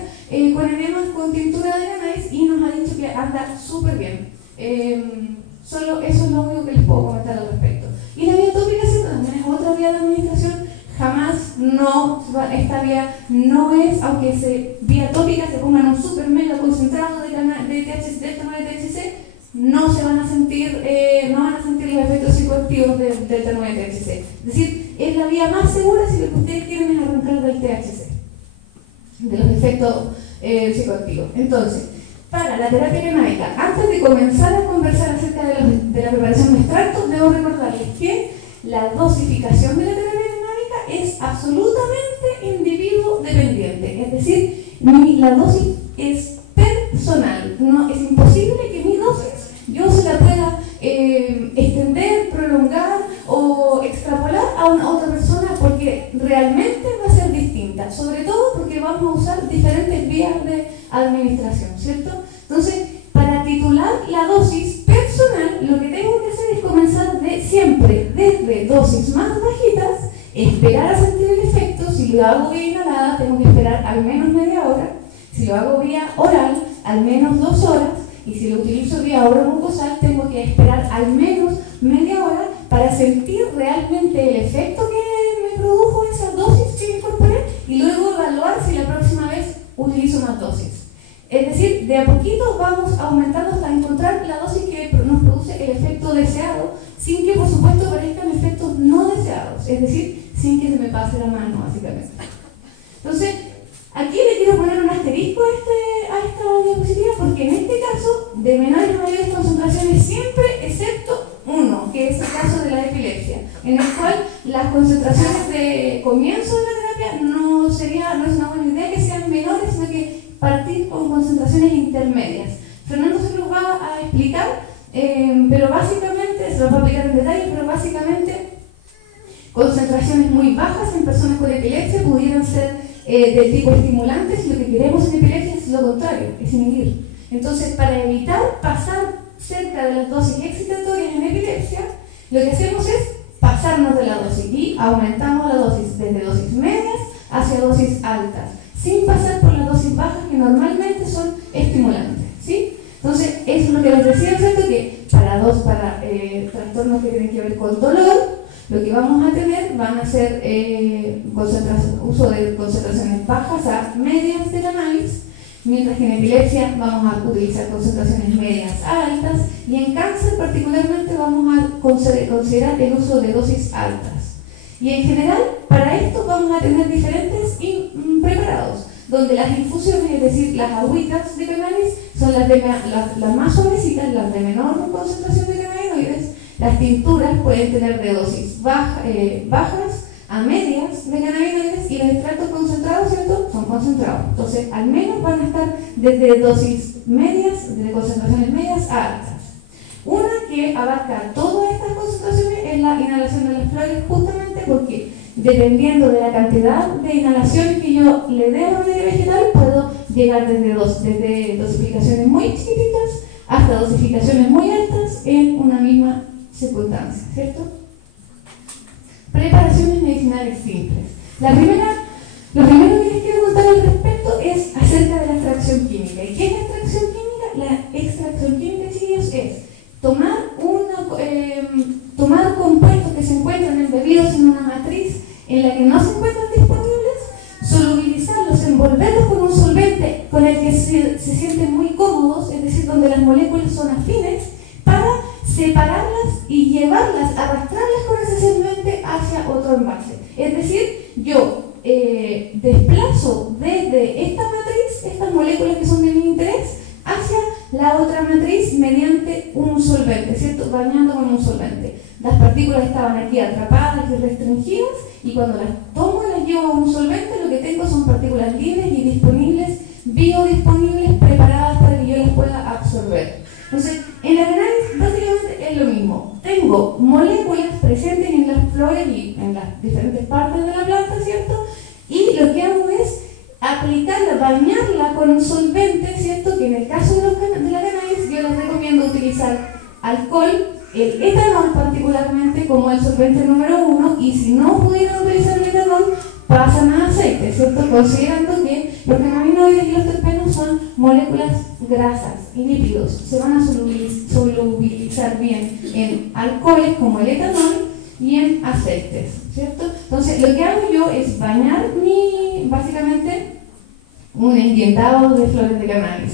con enemas con tintura de cannabis y nos ha dicho que anda súper bien. Solo eso es lo único que les puedo comentar al respecto. Y la vía tópica, ¿cierto? También es otra vía de administración. Jamás esta vía no es, aunque vía tópica se pongan un super mega concentrado de THC, delta 9 THC, no van a sentir los efectos psicoactivos del delta 9 THC. Es decir, es la vía más segura si lo que ustedes quieren es arrancar del THC, de los efectos psicoactivos. Entonces, para la terapia canábica, antes de comenzar a conversar acerca de la preparación de extractos, debo recordarles que la dosificación de la terapia canábica es absolutamente individuo dependiente. Es decir, la dosis es personal. No, es imposible que mi dosis yo se la pueda extender, prolongar o extrapolar a una otra persona, porque realmente va a ser distinta, sobre todo porque vamos a usar diferentes vías de administración, ¿cierto? Entonces, para titular la dosis personal, lo que tengo que hacer es comenzar siempre desde dosis más bajitas, esperar a sentir el efecto. Si lo hago vía inhalada, tengo que esperar al menos media hora. Si lo hago vía oral, al menos 2 horas. Y si lo utilizo vía oromucosal, tengo que esperar al menos media hora para sentir realmente el efecto que me produjo esa dosis que incorporé y luego evaluar si la próxima vez utilizo más dosis. Es decir, de a poquito vamos aumentando hasta encontrar la dosis que nos produce el efecto deseado, sin que por supuesto aparezcan efectos no deseados, es decir, sin que se me pase la mano, básicamente. Entonces, aquí le quiero poner un asterisco a esta diapositiva, porque en este caso, de menores a mayores concentraciones siempre, excepto uno, que es el caso de la epilepsia, en el cual las concentraciones de comienzo de la terapia no es una buena idea que sean menores, sino que partir con concentraciones intermedias. Fernando se los va a explicar, pero básicamente, se los va a explicar en detalle, pero básicamente concentraciones muy bajas en personas con epilepsia pudieran ser del tipo estimulantes, y lo que queremos en epilepsia es lo contrario, es inhibir. Entonces, para evitar pasar cerca de las dosis excitatorias en epilepsia, lo que hacemos es pasarnos de la dosis y aumentamos la dosis desde dosis medias hacia dosis altas, sin pasar por las dosis bajas que normalmente son estimulantes, ¿sí? Entonces, eso es lo que les decía, ¿cierto? Que para trastornos que tienen que ver con dolor, lo que vamos a tener van a ser uso de concentraciones bajas a medias de cannabis, mientras que en epilepsia vamos a utilizar concentraciones medias a altas, y en cáncer particularmente vamos a considerar el uso de dosis altas. Y en general, para esto vamos a tener diferentes preparados, donde las infusiones, es decir, las agüitas de cannabis, son las más suavecitas, las de menor concentración de cannabinoides. Las tinturas pueden tener de dosis bajas a medias de cannabinoides, y los extractos concentrados, ¿cierto?, son concentrados. Entonces, al menos van a estar desde dosis medias, de concentraciones medias a altas. Una que abarca todas estas concentraciones es la inhalación de las flores, justamente porque dependiendo de la cantidad de inhalaciones que yo le dé a la materia vegetal, puedo llegar desde dosificaciones muy chiquititas hasta dosificaciones muy altas en una misma circunstancia, ¿cierto? Preparaciones medicinales simples. Lo primero que les quiero contar al respecto es acerca de la extracción química. ¿Y qué es la extracción química? La extracción química, chicos, es tomar compuestos que se encuentran embebidos en una matriz en la que no se encuentran disponibles, solubilizarlos, envolverlos con un solvente con el que se sienten muy cómodos, es decir, donde las moléculas son afines, para separarlas y llevarlas, arrastrarlas con ese solvente hacia otro envase. Es decir, yo desplazo desde esta matriz estas moléculas que son de mi interés hacia la otra matriz mediante un solvente, ¿cierto? Bañando con un solvente. Las partículas estaban aquí atrapadas y restringidas, y cuando las tomo y las llevo a un solvente, lo que tengo son partículas libres y disponibles, biodisponibles, preparadas para que yo las pueda absorber. Entonces, en la cannabis básicamente es lo mismo. Tengo moléculas presentes en las flores y en las diferentes partes de la planta, ¿cierto? Y lo que hago es aplicarla, bañarla con un solvente, ¿cierto? Que en el caso de la cannabis yo les recomiendo utilizar alcohol, el etanol particularmente como el solvente número 1, y si no pudieran utilizar el etanol, pasan a aceite, cannabinoides, ¿cierto? Considerando que los cannabinoides y los terpenos son moléculas grasas, lípidos, se van a solubilizar bien en alcoholes como el etanol y en aceites, ¿cierto? Entonces, lo que hago yo es bañar básicamente un endientado de flores de cannabis.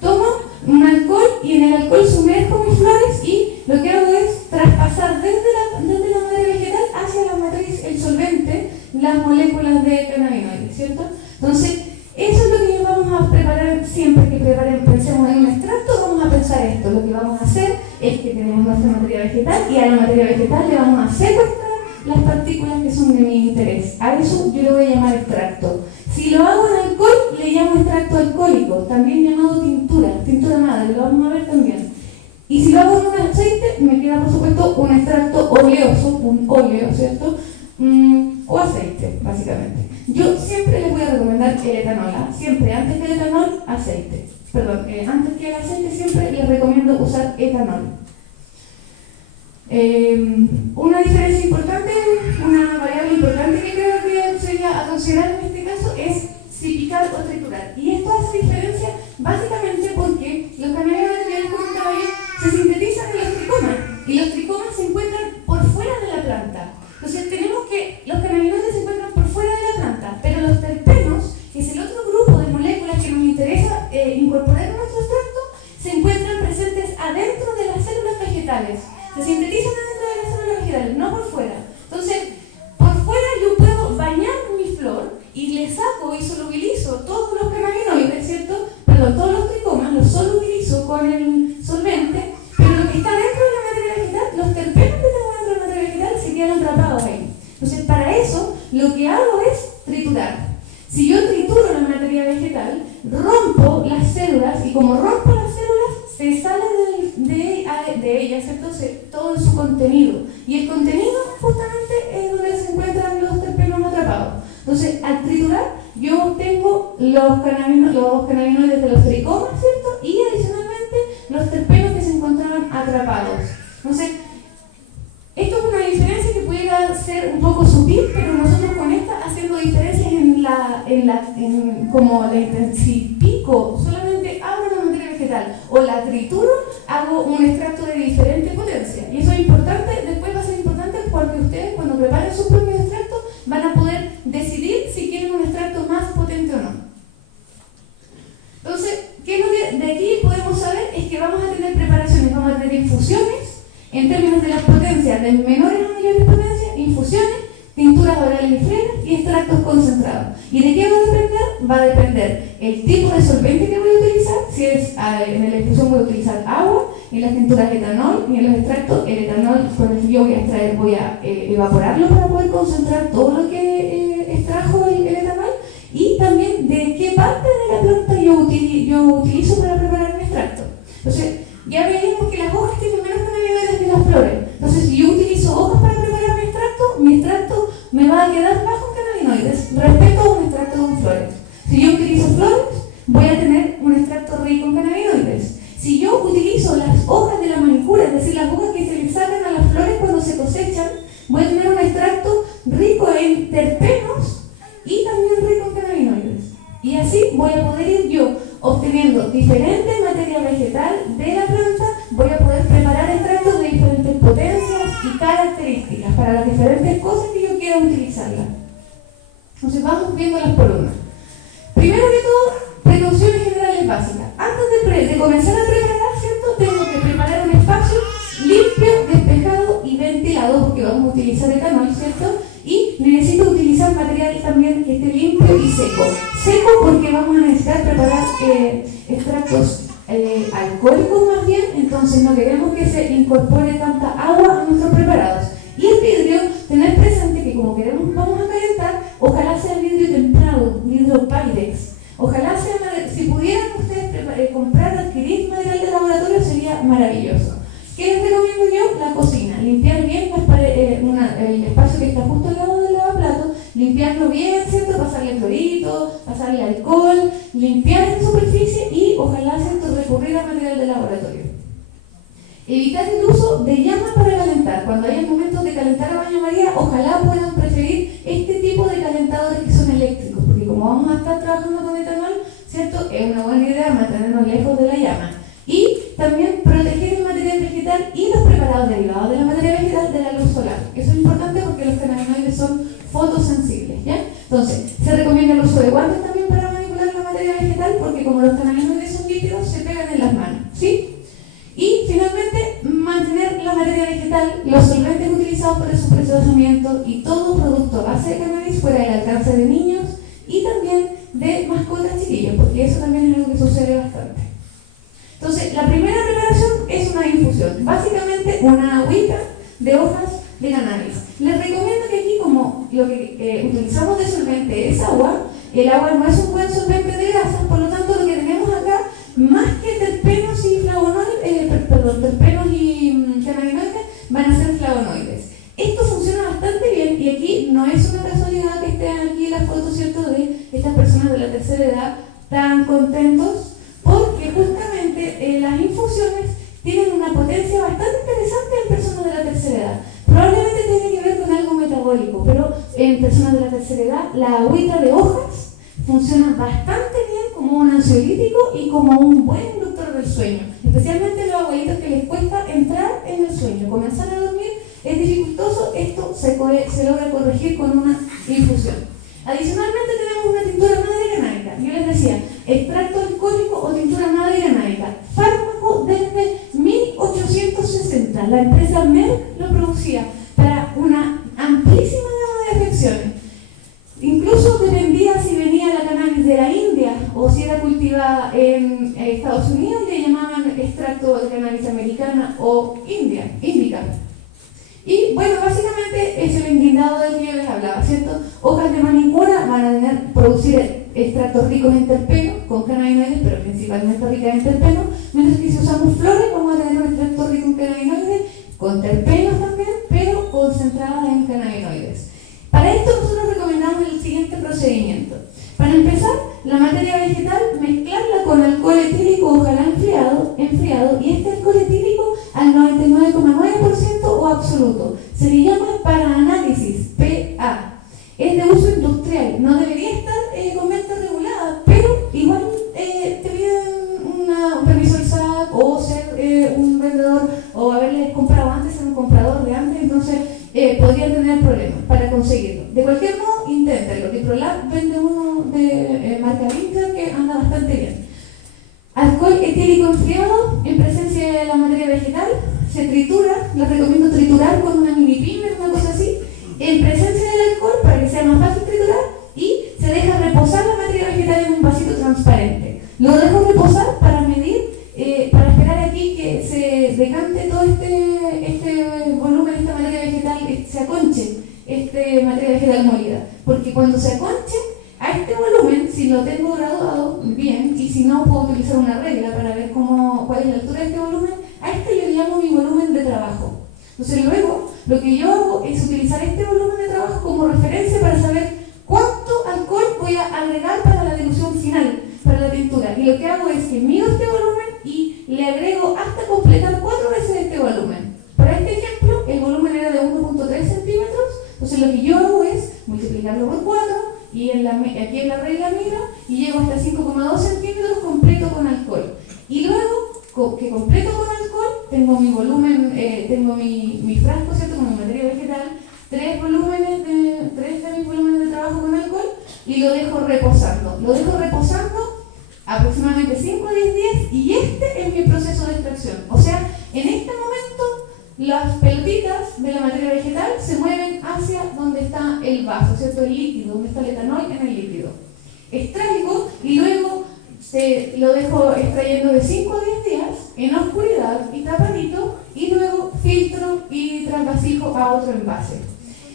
Tomo un alcohol y en el alcohol sumerjo mis flores y lo que hago es traspasar desde la materia vegetal hacia la matriz, el solvente, las moléculas de cannabinoides, ¿cierto? Entonces, eso es lo que vamos a preparar siempre que pensemos en un extracto, vamos a pensar esto. Lo que vamos a hacer es que tenemos nuestra materia vegetal y a la materia vegetal le vamos a secuestrar las partículas que son de mi interés. A eso yo le voy a llamar extracto. Si lo hago en alcohol, le llamo extracto alcohólico, también llamado tintura madre, lo vamos a ver también. Y si lo hago en un aceite, me queda por supuesto un extracto oleoso, un óleo, ¿cierto? O aceite, básicamente. Yo siempre les voy a recomendar el etanol, siempre, antes que el etanol, aceite. Perdón, antes que el aceite siempre les recomiendo usar etanol. Una diferencia importante, una variable importante que creo que sería a considerar en este caso es si picar o triturar. Y esto hace diferencia básicamente porque los cannabinoides, ya les comentaba yo, se sintetizan en los tricomas y los tricomas se encuentran por fuera de la planta. Entonces tenemos que los cannabinoides se encuentran por fuera de la planta, pero los terpenos, que es el otro grupo de moléculas que nos interesa incorporar en nuestro extracto, se encuentran presentes adentro de las células vegetales. Se sintetizan adentro de las células vegetales, no por fuera. Entonces, por fuera yo puedo bañar mi flor y le saco y solubilizo todos los cannabinoides, ¿cierto? Perdón, todos los tricomas los solubilizo con el solvente, pero lo que está dentro de la materia vegetal, los terpenos que tengo dentro de la materia vegetal se quedan atrapados ahí. Entonces, para eso, lo que hago es triturar. Si yo trituro la materia vegetal, rompo las células y como rompo las células, se sale de ellas, ¿cierto? Todo en su contenido. Y el contenido justamente es donde se encuentran los terpenos atrapados. Entonces, al triturar, yo obtengo los cannabinoides de los tricomas, ¿cierto? Y adicionalmente los terpenos que se encontraban atrapados. Entonces, esto es una diferencia que puede ser un poco sutil, pero nosotros con esta haciendo diferencias como si pico, solamente abro la materia vegetal o la trituro, hago un extracto de diferente potencia. Y eso es importante, después va a ser importante porque ustedes cuando preparen sus propios extractos van a poder decidir si quieren un extracto más potente o no. Entonces, ¿qué es lo que de aquí podemos saber? Es que vamos a tener preparaciones, vamos a tener infusiones, en términos de las potencias, de menores a mayores potencias, infusiones, tinturas orales y frenas y extractos concentrados. ¿Y de qué va a depender? Va a depender el tipo de solvente que voy a utilizar. Si es en la infusión voy a utilizar agua, en las tinturas etanol y en los extractos el etanol con el que yo voy a evaporarlo para poder concentrar todo lo que extrajo el etanol y también de qué parte de la planta yo utilizo para preparar mi extracto. Entonces, ya veíamos que las hojas tienen menos cannabinoides que las flores. Entonces, si yo utilizo hojas para preparar mi extracto me va a quedar bajo en cannabinoides respecto a un extracto con flores. Si yo utilizo flores, voy a tener un extracto rico en cannabinoides. Si yo utilizo las hojas de la manicura, es decir, las hojas que se le sacan a las flores cuando se cosechan, voy a tener un extracto rico en terpenos y también rico en cannabinoides. Y así voy a poder ir yo obteniendo diferente materia vegetal de la planta, voy a poder preparar extractos de diferentes potencias y características para las diferentes cosas que yo quiera utilizarlas. Entonces vamos viéndolas por una. Primero que todo, precauciones generales básicas. Antes de comenzar a preparar, ¿cierto? Tengo que preparar un espacio limpio, despejado y ventilado, porque vamos a utilizar etanol, ¿cierto? Y necesito utilizar material también que esté limpio y seco. Seco porque vamos a necesitar preparar extractos alcohólicos más bien, entonces no queremos que se incorpore tanta agua a nuestros preparados. Y el vidrio, tener presente que como vamos a calentar, ojalá sea vidrio templado, vidrio Pyrex. Ojalá sea, si pudieran ustedes adquirir material de laboratorio sería maravilloso. ¿Qué les recomiendo yo? La cocina. Limpiar bien el espacio que está justo al lado del lavaplato, limpiarlo bien, ¿cierto? Pasarle clorito, pasarle alcohol, limpiar en superficie y ojalá, ¿cierto?, recurrir a material de laboratorio. Evitar el uso de llamas para calentar. Cuando haya momentos de calentar a baño María, ojalá puedan preferir este tipo de calentadores que son eléctricos, porque como vamos a estar trabajando con etanol, ¿cierto? Es una buena idea mantenernos lejos de la llama. Y también proteger el material vegetal y los preparados derivados de la materia vegetal de la luz solar. Eso es importante porque los cannabinoides son fotosensibles, ¿ya? Entonces, se recomienda el uso de guantes también para manipular la materia vegetal, porque como los cannabinoides son líquidos, se pegan en las manos, ¿sí? Y finalmente, mantener la materia vegetal, los solventes utilizados para su procesamiento y todo producto a base de cannabis fuera del alcance de niños y también de mascotas chiquillos, porque eso también es algo que sucede bastante. Entonces, la primera preparación es una infusión, básicamente una agüita de hojas de cannabis. Les recomiendo que aquí, como lo que utilizamos de solvente es agua, el agua no es un buen solvente de grasas, por lo tanto lo que tenemos acá, más que terpenos y terpenos y cannabinoides, van a ser flavonoides. Esto funciona bastante bien y aquí no es una casualidad que estén aquí las fotos, ¿cierto?, de estas personas de la tercera edad tan contentos, porque justamente las infusiones tienen una potencia bastante interesante en personas de la tercera edad. Probablemente tiene que ver con algo metabólico, pero en personas de la tercera edad la agüita de hojas funciona bastante bien como un ansiolítico y como un buen inductor del sueño, especialmente los abuelitos que les cuesta entrar en el sueño. Comenzar a dormir es dificultoso, esto se logra corregir con una infusión. Adicionalmente tenemos una tintura madre canábica. Yo les decía, extracto alcohólico o tintura madre canábica, fármaco desde 1860. La empresa Merck lo producía para una amplísima gama de afecciones. Incluso dependía si venía la cannabis de la India o si era cultivada en Estados Unidos, le llamaban extracto de cannabis americana o índica. Y bueno, básicamente es el enguindado del que yo les hablaba, ¿cierto? Hojas de manicura van a producir extractos ricos en terpenos, con cannabinoides, pero principalmente ricas en terpenos, mientras que si usamos flores vamos a tener un extracto rico en cannabinoides, con terpenos también, pero concentradas en cannabinoides. Para esto nosotros recomendamos el siguiente procedimiento. Para empezar, la materia vegetal, mezclarla con alcohol etílico, ojalá enfriado, y este alcohol etílico al 99,9% o absoluto. Se le llama para análisis, PA. Es de uso industrial, no debería estar con venta regulada, pero igual te piden un permiso del SAC o ser un vendedor o haberles comprado antes, ser un comprador de antes, entonces podrían tener problemas para conseguirlo. De cualquier modo, inténtalo. Diprolab vende uno de marca Winter que anda bastante bien. Alcohol etílico enfriado en presencia de la materia vegetal, se tritura, les recomiendo triturar con una mini pimer, una cosa así, en presencia del alcohol para que sea más fácil triturar, y se deja reposar la materia vegetal en un vasito transparente. Lo dejo reposar para medir, para esperar aquí que se decante todo este volumen, esta materia vegetal, se aconche, materia vegetal molida, porque cuando se aconche, a este volumen, si lo tengo graduado bien, y si no, puedo utilizar una regla para ver cuál es la altura de este volumen, a este yo le llamo mi volumen de trabajo. Entonces luego, lo que yo hago es utilizar este volumen de trabajo como referencia para saber cuánto alcohol voy a agregar para la dilución final, para la tintura. Y lo que hago es que mido este volumen y le agrego hasta completar 4 veces este volumen. Para este ejemplo, el volumen era de 1.3 centímetros, entonces lo que yo hago es multiplicarlo por 4, y aquí en la regla miro y llego hasta 5,2 centímetros completo con alcohol. Y luego, que completo con alcohol, tengo mi volumen, tengo mi frasco, ¿cierto?, con mi materia vegetal, 3 de mis volúmenes de trabajo con alcohol, y lo dejo reposando. Lo dejo reposando aproximadamente 5 a 10 días, y este es mi proceso de extracción. O sea, en este momento, las pelotitas de la materia vegetal se mueven hacia donde está el vaso, ¿cierto?, el líquido, donde está el etanol en el líquido. Extraigo y luego lo dejo extrayendo de 5 a 10 días en oscuridad y tapadito, y luego filtro y trasvasijo a otro envase.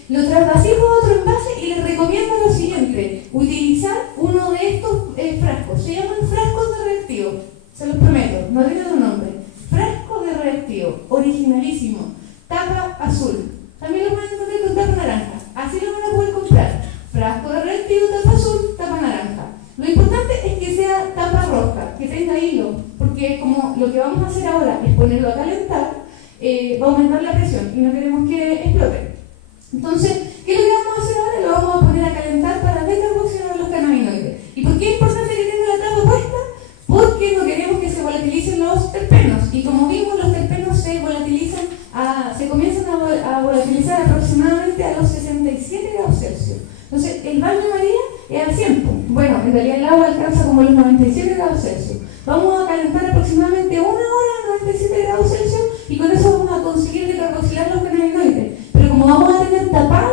Lo trasvasijo a otro envase y les recomiendo lo siguiente: utilizar uno de estos frascos. Se llaman frascos de reactivo, se los prometo, no tienen un nombre. Frasco de reactivo, originalísimo, tapa azul. También lo pueden encontrar con tapa naranja. Así lo van a poder comprar. Frasco de reactivo, tapa azul, tapa naranja. Lo importante es que sea tapa roja, que tenga hilo, porque como lo que vamos a hacer ahora es ponerlo a calentar, va a aumentar la presión y no queremos que explote. Entonces, ¿qué es lo que vamos a hacer ahora? Lo vamos a poner a calentar para decarboxilar los cannabinoides. Entonces, el baño María es al 100. Bueno, en realidad el agua alcanza como los 97 grados Celsius. Vamos a calentar aproximadamente una hora a 97 grados Celsius y con eso vamos a conseguir decarboxilar los cannabinoides. Pero como vamos a tener tapado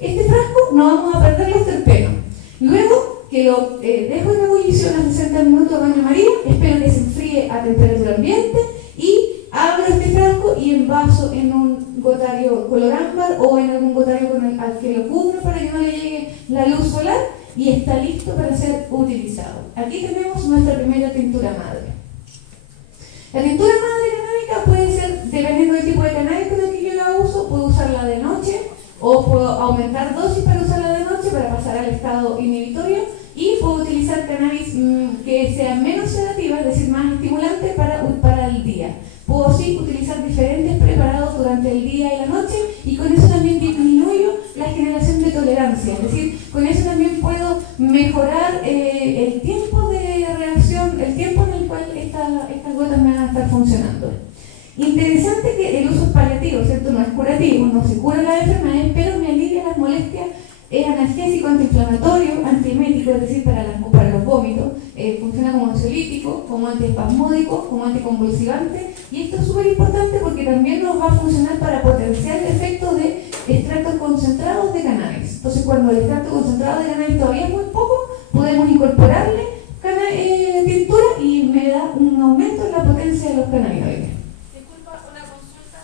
este frasco, no vamos a perder los terpenos. Luego que lo dejo en ebullición a 60 minutos a baño María, espero que se enfríe a temperatura ambiente y abro este frasco y envaso en un gotario color ámbar o en algún gotario al que lo cubro para que no le llegue la luz solar y está listo para ser utilizado. Aquí tenemos nuestra primera tintura madre. La tintura madre canábica puede ser, dependiendo del tipo de cannabis con el que yo la uso, puedo usarla de noche o puedo aumentar dosis para usarla de noche para pasar al estado inhibitorio y puedo utilizar cannabis que sea menos sedativa, es decir, más estimulante para el día. Puedo así utilizar diferentes preparados durante el día y la noche y con eso también disminuyo la generación de tolerancia, es decir, con eso también puedo mejorar el tiempo de reacción, el tiempo en el cual estas gotas me van a estar funcionando. Interesante que el uso es paliativo, ¿cierto? No es curativo, no se cura la enfermedad, pero me alivia las molestias. Es analgésico, antiinflamatorio, antiemético, es decir, para los vómitos, funciona como ansiolítico, como antiespasmódico, como anticonvulsivante, y esto es súper importante porque también nos va a funcionar para potenciar el efecto de extractos concentrados de cannabis. Entonces, cuando el extracto concentrado de cannabis todavía es muy poco, podemos incorporarle tintura y me da un aumento en la potencia de los cannabinoides. Disculpa, una consulta.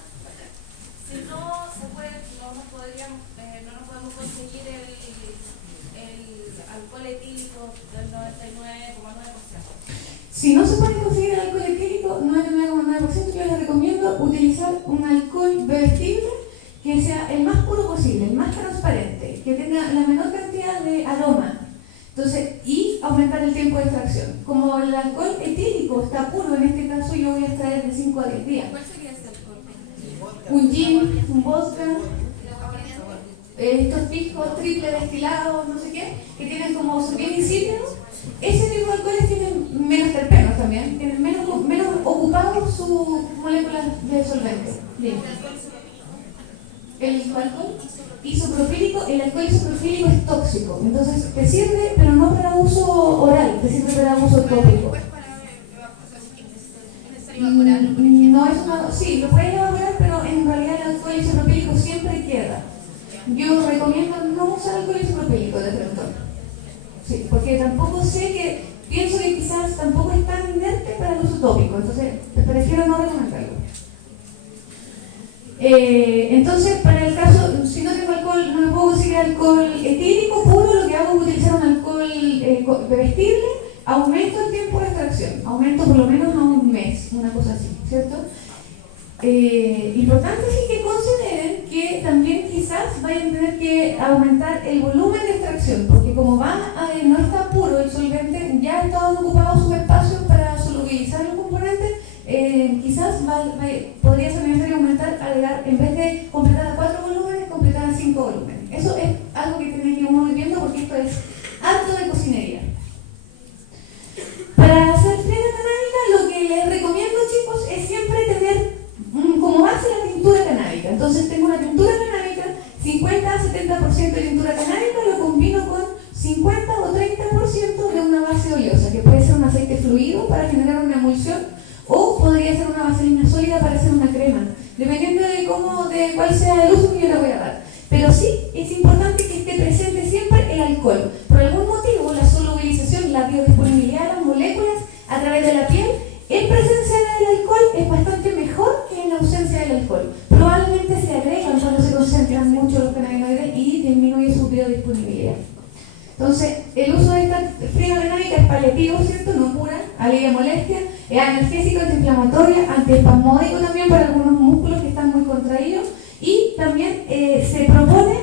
Si no se puede, no nos podemos conseguir el alcohol etílico del 99,9%. Si no se puede conseguir el alcohol etílico 99,9%, yo les recomiendo utilizar un alcohol bebestible que sea el más puro posible, el más transparente, que tenga la menor cantidad de aroma. Entonces, y aumentar el tiempo de extracción. Como el alcohol etílico está puro, en este caso yo voy a extraer de 5 a 10 días. ¿Cuál sería ese alcohol? Un gin, un vodka, estos piscos triple destilados, no sé qué, que tienen como son bien insípidos. Ese tipo de alcoholes tienen menos terpenos también, tienen menos ocupados sus moléculas de solvente. Bien. El alcohol isopropílico, el alcohol isopropílico es tóxico, entonces te sirve, pero no para uso oral, te sirve para uso tópico. No es una, sí, lo puedes evaporar, pero en realidad el alcohol isopropílico siempre queda. Yo recomiendo no usar alcohol isopropílico de pronto. Sí, porque tampoco pienso que quizás tampoco es tan inerte para el uso tópico, entonces prefiero no recomendarlo. Entonces, para el caso, si no tengo alcohol, no me puedo conseguir alcohol etílico puro, lo que hago es utilizar un alcohol bebestible, aumento el tiempo de extracción, aumento por lo menos a un mes, una cosa así, ¿cierto? Importante sí que consideren que también quizás vayan a tener que aumentar el volumen de extracción, porque como no está puro el solvente, ya estaban ocupados sus espacios para solubilizar los componentes, quizás podría ser necesario agregar, en vez de completar a 4 volúmenes, completar a 5 volúmenes. Eso es algo que tiene que uno ir viendo porque esto es acto de cocinería. Para hacer fría canábica, lo que les recomiendo, chicos, es siempre tener como base la tintura canábica. Entonces tengo una tintura canábica, 50 a 70% de tintura canábica, lo combino con 50 o 30% de una base oleosa, que puede ser un aceite fluido para generar una emulsión, o podría ser una vaselina sólida para hacer una crema, dependiendo de cuál sea el uso que yo le voy a dar. Pero sí, es importante que esté presente siempre el alcohol. Por algún motivo, la solubilización, la biodisponibilidad de las moléculas a través de la piel, en presencia del alcohol es bastante mejor que en ausencia del alcohol. Probablemente se agregan cuando se concentran mucho los cannabinoides y disminuye su biodisponibilidad. Entonces, el uso de esta fría canábica es paliativo, ¿cierto? No cura, alivia molestia, es analgésico, antiinflamatorio, antiespasmódico también para algunos músculos que están muy contraídos y también se propone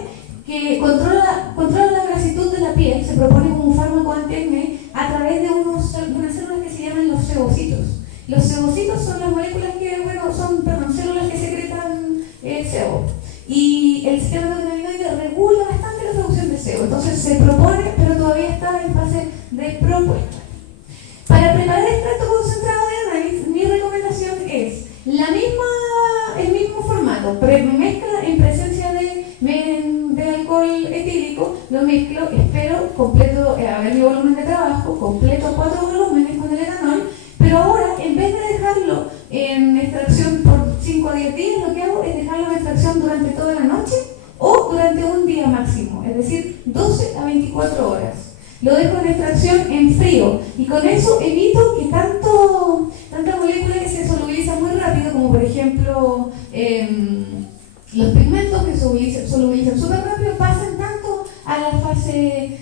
que controla la grasitud de la piel, se propone como un fármaco antiacné a través de unas células que se llaman los sebocitos. Los sebocitos son las moléculas que, son células que secretan sebo. Y el sistema endocannabinoide regula bastante la producción de sebo. Entonces se propone, pero todavía está en fase de propuesta. Para preparar extracto concentrado de cannabis, mi recomendación es el mismo formato, mezcla en presencia de alcohol etílico, lo mezclo, espero completo, a ver mi volumen de trabajo, completo 4 volúmenes con el etanol, pero ahora en vez de dejarlo en extracción por 5 a 10 días, lo que hago es dejarlo en extracción durante toda la noche o durante un día máximo, es decir, 12 a 24 horas. Lo dejo en extracción en frío y con eso evito que tanta molécula que se solubiliza muy rápido, como por ejemplo los pigmentos que se solubilizan súper rápido, pasen tanto a la fase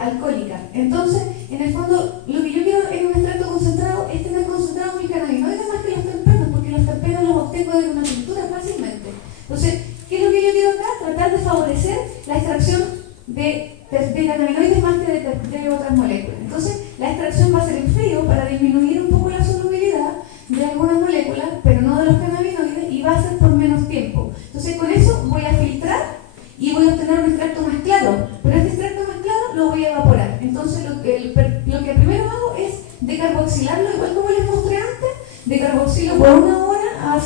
alcohólica. Entonces, en el fondo, lo que yo quiero en un extracto concentrado es tener concentrado mi cannabinoides más que los terpenos, porque los terpenos los obtengo de una tintura fácilmente. Entonces, ¿qué es lo que yo quiero acá? Tratar de favorecer la extracción de cannabinoides más que de otras moléculas. Entonces, la extracción va a ser en frío para disminuir un poco la solubilidad de algunas moléculas, pero no de los cannabinoides, y va a ser por menos tiempo. Entonces, con eso voy a filtrar y voy a obtener un extracto más claro, pero este extracto más claro lo voy a evaporar. Entonces, lo que primero hago es decarboxilarlo, igual como les mostré antes, decarboxilo por 1 hora a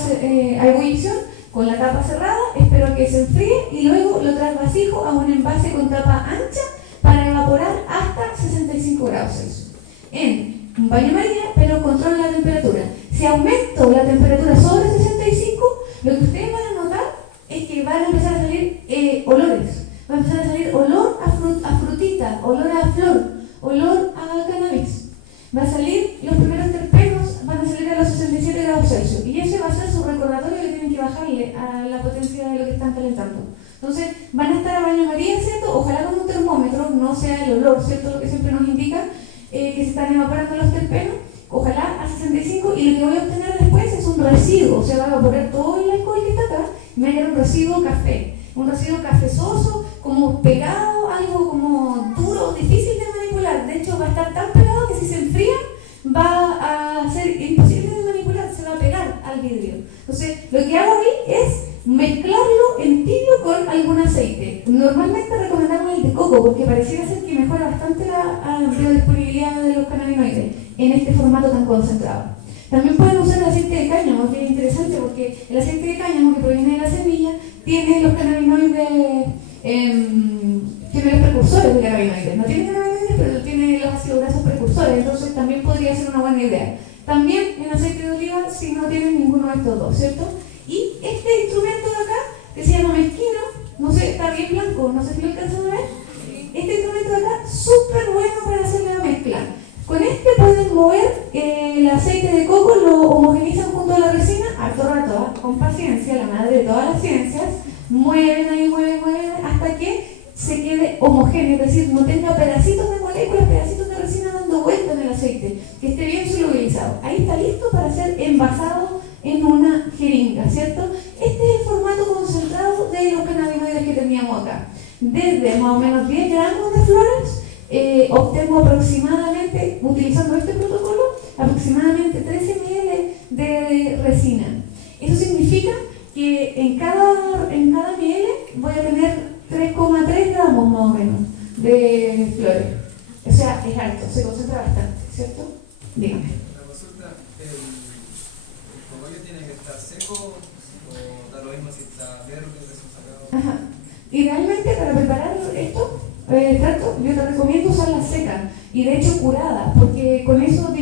ebullición, con la tapa cerrada, espero que se enfríe y luego lo trasvasijo a un envase con tapa ancha para evaporar hasta 65 grados Celsius. En un baño María, pero controlo la temperatura. Si aumento la temperatura sobre 65, lo que ustedes van a notar es que van a empezar a salir olores. Va a empezar a salir olor a frutita, olor a flor, olor a cannabis. Va a salir, los primeros terpenos van a salir a los 67 grados Celsius. Y ese va a ser su recordatorio que tienen que bajarle a la potencia de lo que están calentando. Entonces, van a estar a baño María, ¿cierto? Ojalá con un termómetro, no sea el olor, ¿cierto? Lo que siempre nos indica que se están evaporando los terpenos. Ojalá a 65, y lo que voy a obtener después es un residuo. O sea, va a evaporar todo el alcohol que está acá y me va a quedar un residuo café. Un residuo cafezoso, como pegado, algo como duro, difícil de manipular. De hecho, va a estar tan pegado que si se enfría va a ser imposible de manipular, se va a pegar al vidrio. Entonces, lo que hago ahí es mezclarlo en tibio con algún aceite. Normalmente recomendamos el de coco porque pareciera ser que mejora bastante la biodisponibilidad de los cannabinoides en este formato tan concentrado. También pueden usar el aceite de cáñamo, que es interesante porque el aceite de cáñamo que proviene de la semilla tiene los cannabinoides, tiene los precursores de cannabinoides. No tiene cannabinoides, pero tiene los ácidos grasos precursores, entonces también podría ser una buena idea. También en aceite de oliva si no tienen ninguno de estos dos, ¿cierto? Y este instrumento de acá, que se llama mezquino, no sé, está bien blanco, no sé si lo alcanzan a ver. Este instrumento de acá, súper bueno para hacer la mezcla. Con este pueden mover el aceite de coco, lo homogenizan junto a la resina, harto rato, con paciencia, la madre de todas las ciencias, mueven ahí, mueven, hasta que se quede homogéneo, es decir, no tenga pedacitos de moléculas, pedacitos de resina dando vuelta en el aceite, que esté bien solubilizado. Ahí está listo para ser envasado en una jeringa, ¿cierto? Este es el formato concentrado de los cannabinoides que teníamos acá. Desde más o menos 10 gramos de flores, obtengo aproximadamente, utilizando este protocolo, aproximadamente 13 ml de resina. Eso significa que en cada ml voy a tener 3,3 gramos más o menos de flores. O sea, es alto, se concentra bastante, ¿cierto? Dígame. Una consulta, ¿el cogollo tiene que estar seco o da lo mismo si está verde o recién sacado? Ajá. Idealmente para preparar esto, yo te recomiendo usarla seca y de hecho curada, porque con eso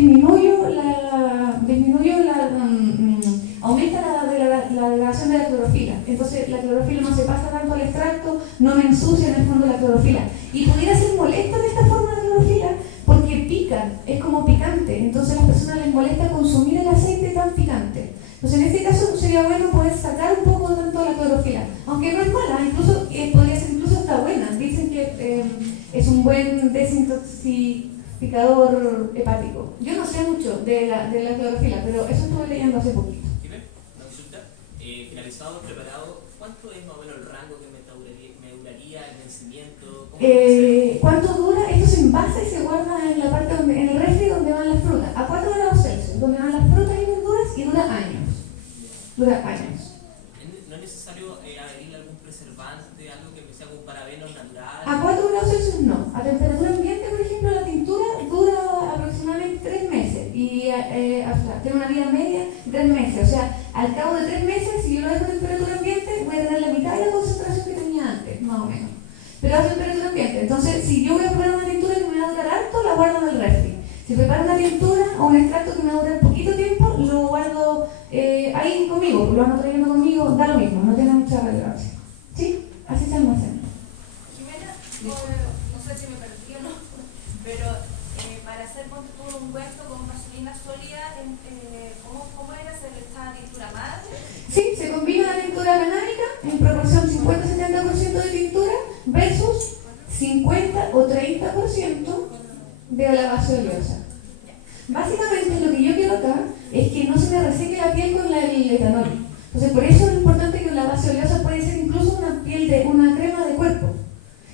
aumenta la degradación de la clorofila. Entonces la clorofila no se pasa tanto al extracto, no me ensucia en el fondo la clorofila. Y pudiera ser molesta de esta forma la clorofila porque pica, es como picante. Entonces a las personas les molesta consumir el aceite tan picante. Entonces en este caso sería bueno poder sacar un poco tanto la clorofila, aunque no es mala, incluso podría ser incluso hasta buena. Dicen que es un buen desintoxicador hepático. Yo no sé mucho de la clorofila, pero eso estuve leyendo hace poquito. Una consulta, finalizado, preparado, ¿cuánto es más o menos el rango que me duraría el vencimiento? ¿Cuánto dura? Esto se envasa y se guarda en la parte en el refri donde van las frutas, a 4 grados Celsius, donde van las frutas y verduras, y dura años. Dura años. ¿No es necesario adherirle algún preservante, algo que sea con parabenos naturales? A 4 grados Celsius no. A temperatura ambiente, por ejemplo, la tintura dura aproximadamente 3 meses y tiene una vida media de 3 meses. O sea, al cabo de 3 meses, si yo lo dejo a temperatura ambiente, voy a tener la mitad de la concentración que tenía antes, más o menos. Pero a temperatura ambiente. Entonces, si yo voy Si preparo una tintura o un extracto que me dura poquito tiempo, lo guardo ahí conmigo, lo ando trayendo conmigo, da lo mismo, no tiene mucha relevancia. ¿Sí? Así se almacena. Jimena, no sé si me perdí o no, pero para hacer ponte tú un ungüento con vaselina sólida, ¿cómo era hacer esta tintura madre? Sí, se combina la tintura canábica en proporción 50-70% de tintura versus 50 o 30% de la base oleosa. Básicamente lo que yo quiero acá es que no se me reseque la piel con el etanol. Entonces por eso es importante que la base oleosa puede ser incluso una crema de cuerpo.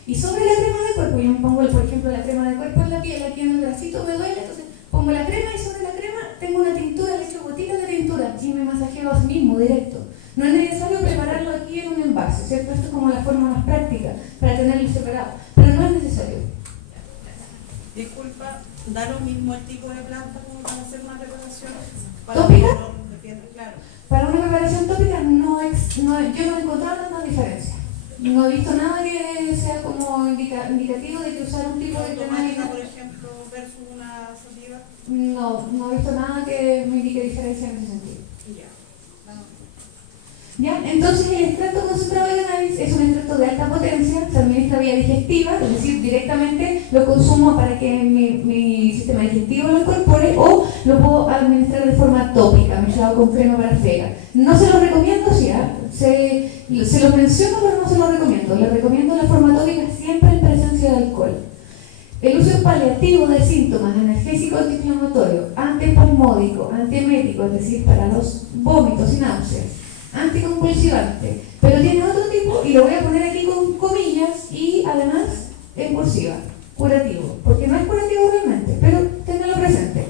Y sobre la crema de cuerpo, yo me pongo por ejemplo la crema de cuerpo en la piel, aquí en el bracito me duele, entonces pongo la crema y sobre la crema tengo una tintura, le echo gotitas de tintura y me masajeo así mismo, directo. No es necesario prepararlo aquí en un envase, ¿cierto? Esto es como la forma más práctica para tenerlo separado, pero no es necesario. Disculpa, ¿da lo mismo el tipo de planta como para hacer una preparación? ¿Tópica? Claro. Para una preparación tópica yo no he encontrado tanta diferencia. No he visto nada que sea como indicativo de que usar un tipo de crema, por ejemplo, versus una sativa. No he visto nada que me indique diferencia en ese sentido. ¿Ya? Entonces el extracto concentrado de cannabis es un extracto de alta potencia, se administra vía digestiva, es decir, directamente lo consumo para que mi sistema digestivo lo incorpore, o lo puedo administrar de forma tópica, mezclado con crema para frega. No se lo recomiendo, sí, se lo menciono, pero no se lo recomiendo. Le recomiendo la forma tópica siempre en presencia de alcohol. El uso paliativo de síntomas, analgésico, antiinflamatorio, antiespasmódico, antiemético, es decir, para los vómitos y náuseas, anticonvulsivante, pero tiene otro tipo y lo voy a poner aquí con comillas y además en cursiva, curativo, porque no es curativo realmente, pero ténganlo presente.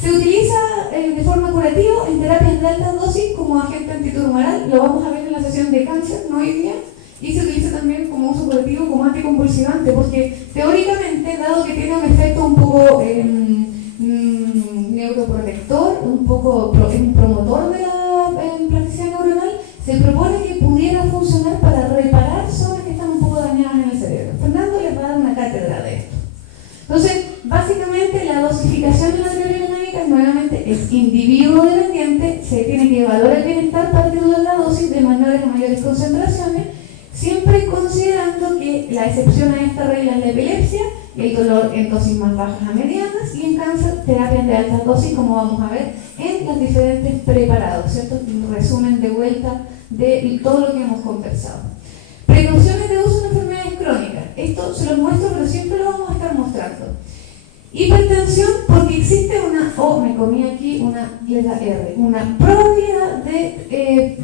Se utiliza de forma curativa en terapias de alta dosis como agente antitumoral, lo vamos a ver en la sesión de cáncer, no hoy día, y se utiliza también como uso curativo como anticonvulsivante, porque teóricamente, dado que tiene un efecto un poco neuroprotector, es un promotor de la plasticidad neuronal, se propone que pudiera funcionar para reparar zonas que están un poco dañadas en el cerebro. Fernando les va a dar una cátedra de esto. Entonces, básicamente la dosificación en la terapia canábica nuevamente es individuo dependiente, se tiene que evaluar el bienestar partiendo de la dosis de menores a mayores concentraciones, siempre considerando que la excepción a esta regla es la epilepsia, el dolor en dosis más bajas a medianas, y en cáncer, terapias de alta dosis, como vamos a ver en los diferentes preparados, ¿cierto? Un resumen de vuelta de todo lo que hemos conversado. Precauciones de uso en enfermedades crónicas. Esto se los muestro, pero siempre lo vamos a estar mostrando. Hipertensión, porque existe me comí aquí una letra R, una probabilidad de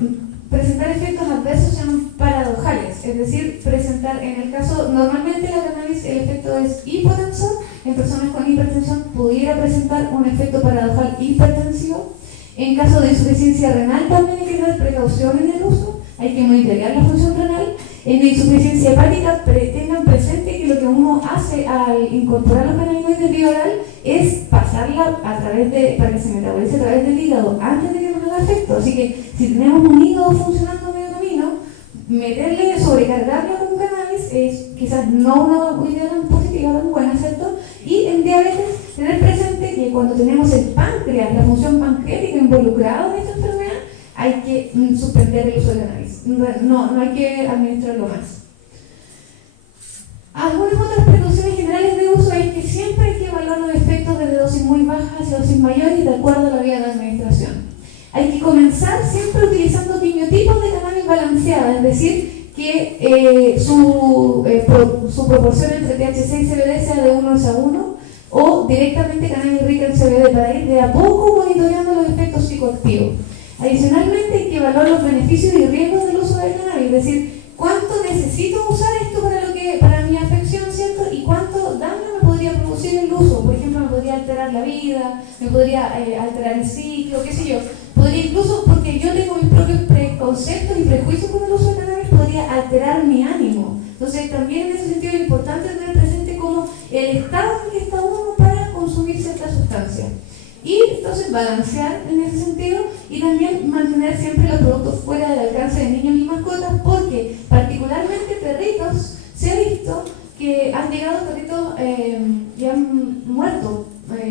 presentar efectos adversos llaman paradojales, es decir, presentar, en el caso, normalmente la cannabis el efecto es hipotensor, en personas con hipertensión pudiera presentar un efecto paradojal hipertensivo. En caso de insuficiencia renal también hay que tener precaución en el uso, hay que monitorear la función renal. En la insuficiencia hepática tengan presente que lo que uno hace al incorporar los cannabinoides vía oral es pasarla para que se metabolice a través del hígado antes de que nos haga efecto. Así que si tenemos un hígado funcionando medio camino, sobrecargarlo con cannabis es quizás no una idea tan positiva, tan buena, ¿cierto? Y en diabetes tener presente que cuando tenemos el páncreas, la función pancreática involucrada en esta enfermedad, hay que suspender el uso de cannabis. No hay que administrarlo más. Algunas otras precauciones generales de uso es que siempre hay que evaluar los efectos desde dosis muy bajas hacia dosis mayores de acuerdo a la vía de administración. Hay que comenzar siempre utilizando quimiotipos de cannabis balanceada, es decir, que su proporción entre THC y CBD sea de 1:1 o directamente cannabis rica en CBD para ir de a poco monitoreando los efectos psicoactivos. Adicionalmente hay que evaluar los beneficios y riesgos del uso del cannabis, es decir, cuánto necesito usar esto para mi afección, ¿cierto? Y cuánto daño me podría producir el uso. Por ejemplo, me podría alterar la vida, me podría alterar el ciclo, qué sé yo. Podría incluso, porque yo tengo mis propios preconceptos y prejuicios con el uso de cannabis, podría alterar mi ánimo. Entonces, también en ese sentido es importante tener presente como el estado en que está uno para consumir cierta sustancia. Y entonces balancear en ese sentido y también mantener siempre los productos fuera del alcance de niños y mascotas, porque particularmente perritos, se ha visto que han llegado perritos y han muerto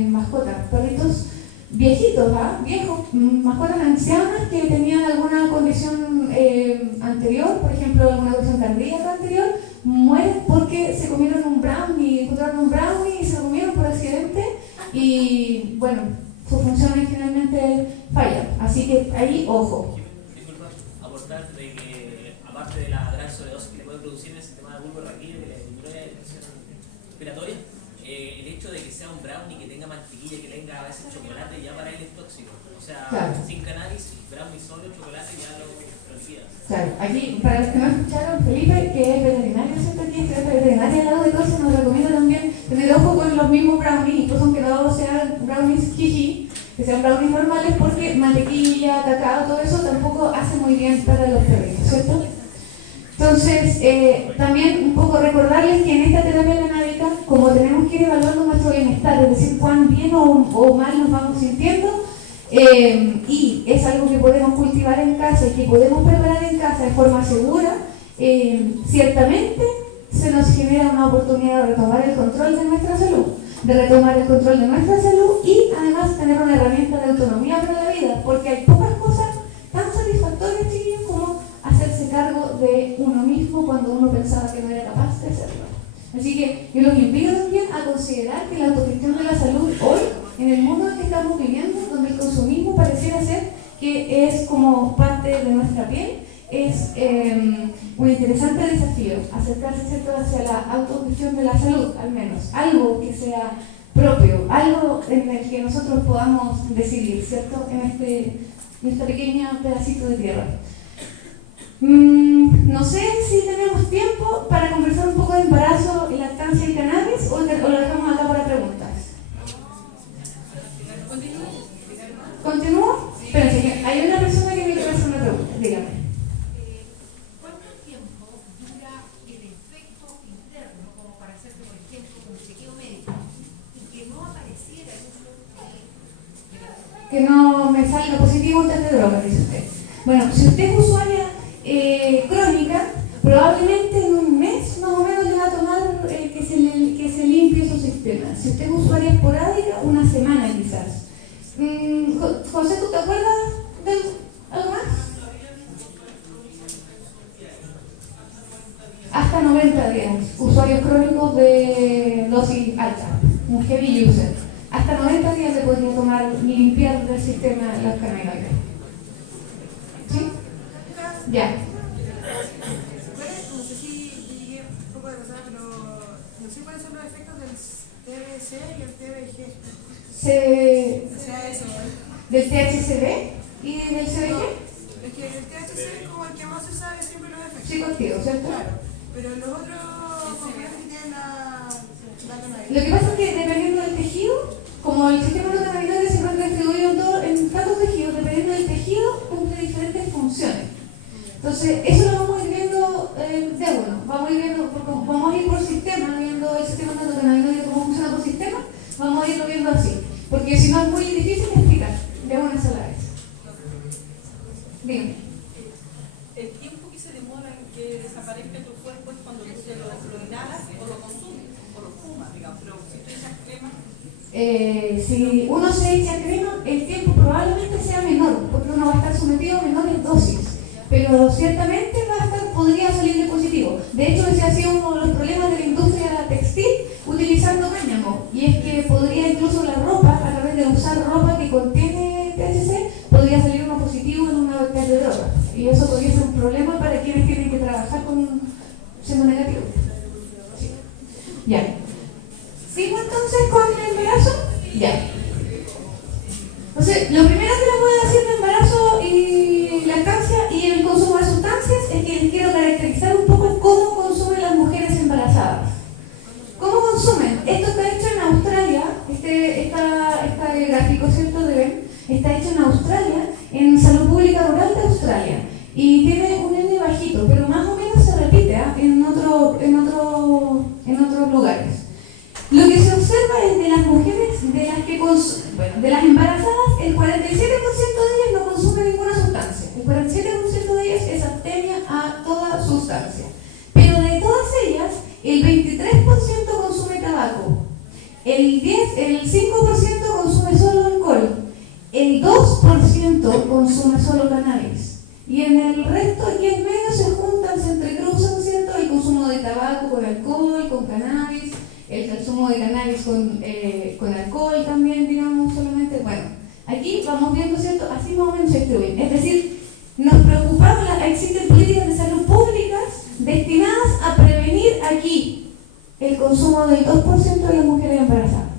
mascotas viejitos, viejos, mascotas ancianas que tenían alguna condición anterior, por ejemplo, alguna condición cardíaca anterior, mueren porque se comieron un brownie, encontraron un brownie y se lo comieron por accidente y, bueno, sus funciones finalmente fallan. Así que ahí, ojo. Disculpa, aportar de que, aparte de la gran sobredosis que le puede producir en el sistema de bulbo raquídeo, que le disminuye la infección respiratoria, el hecho de que sea un brownie, que tenga mantequilla, que tenga a veces chocolate, ya para él es tóxico. O sea, claro, sin cannabis, brownie solo, chocolate, ya lo liquida. claro. Aquí, para los que no escucharon, Felipe, que es veterinario, ¿cierto? Aquí es veterinario al lado de todo, nos recomienda también tener ojo con los mismos brownies, incluso aunque no sean brownies jiji, que sean brownies normales, porque mantequilla, cacao, todo eso tampoco hace muy bien para los perritos, ¿cierto? Entonces, también un poco recordarles que en esta terapia canábica, como tenemos que ir evaluando nuestro bienestar, es decir, cuán bien o mal nos vamos sintiendo, y es algo que podemos cultivar en casa y que podemos preparar en casa de forma segura, ciertamente se nos genera una oportunidad de retomar el control de nuestra salud, y además tener una herramienta de autonomía para la vida, porque hay pocas cosas tan satisfactorias, chiquillos, como hacerse cargo de uno mismo cuando uno pensaba que no era capaz de hacerlo. Así que yo los invito también a considerar que la autogestión de la salud hoy, en el mundo en el que estamos viviendo, donde el consumismo pareciera ser que es como parte de nuestra piel, es un interesante desafío acercarse, ¿cierto?, hacia la autogestión de la salud, al menos, algo que sea propio, algo en el que nosotros podamos decidir, ¿cierto?, en este pequeño pedacito de tierra. No sé si tenemos tiempo para conversar un poco de embarazo, lactancia y cannabis, o lo dejamos acá para preguntas. ¿Continúo? Espérense, que hay una persona que me quiere hacer una pregunta, dígame. ¿Cuánto tiempo dura el efecto interno como para hacerse, por ejemplo, un chequeo médico y que no apareciera eso? Que no me salga positivo un test de droga, dice usted. Bueno, si usted es usuaria crónica, probablemente en un mes más o menos le va a tomar que se limpie su sistema. Si usted es usuaria esporádica, una semana quizás. José, ¿tú te acuerdas de algo más? Hasta 90 días. Usuarios crónicos de dosis alta, un heavy user. Hasta 90 días le podría tomar limpiar del sistema las cannabinoides. ¿Sí? Ya. No sé si llegué un poco de pasada, pero no sé cuáles son los efectos del THC y el TBG. O sea, eso. ¿Del THCV y del CBG? Es que el THC es como el que más se sabe siempre los efectos. Sí, contigo, ¿cierto? Claro. Pero los otros componentes que tienen la cannabis. Lo que pasa es que dependiendo del tejido, como el sistema endocannabinoide se encuentra distribuido en tantos tejidos, dependiendo del tejido, cumple diferentes funciones. Entonces, eso lo vamos a ir viendo de uno. Vamos a ir por sistema, viendo el sistema endocannabinoide cómo funciona por sistema, vamos a irlo viendo así. Porque si no es muy difícil de explicar, de una sola vez. Dígame. El tiempo que se demora en que desaparezca tu cuerpo es cuando tú te lo inhalas o lo consumes, o lo fumas, digamos. Pero si tú echas crema... Si uno se echa crema, el tiempo probablemente sea menor, porque uno va a estar sometido a menores dosis. Pero ciertamente podría salir de positivo. De hecho, ese ha sido uno de los problemas de la industria textil utilizando cáñamo. Y es que podría incluso la ropa, a través de usar ropa que contiene THC, podría salir uno positivo en una test de droga. Y eso podría ser un problema para quienes tienen que trabajar siendo negativo. Sí. Ya. ¿Sigo entonces con el embarazo? Ya. Entonces, lo primero que les voy a decir de embarazo y lactancia y el consumo de sustancias es que les quiero caracterizar un poco cómo consumen las mujeres embarazadas. ¿Cómo consumen? Esto está hecho en Australia, este gráfico, ¿cierto? De Ben, está hecho en Australia, en Salud Pública Rural de Australia. Y tiene un N bajito, pero más o menos se repite en otros lugares. Lo que se observa es de las mujeres, de las embarazadas, el 47% de ellas no consume ninguna sustancia. El 47% de ellas es abstemia a toda sustancia. Pero de todas ellas, el 23% consume tabaco, el 5% consume solo alcohol, el 2% consume solo cannabis. Y en el resto, aquí en medio, se juntan, se entrecruzan, ¿cierto? El consumo de tabaco con alcohol, con cannabis, el consumo de cannabis con alcohol también, digamos, solamente. Bueno, aquí vamos viendo, ¿cierto? Así más o menos se distribuyen. Es decir, nos preocupamos, existen políticas de salud públicas destinadas a prevenir aquí el consumo del 2% de las mujeres embarazadas,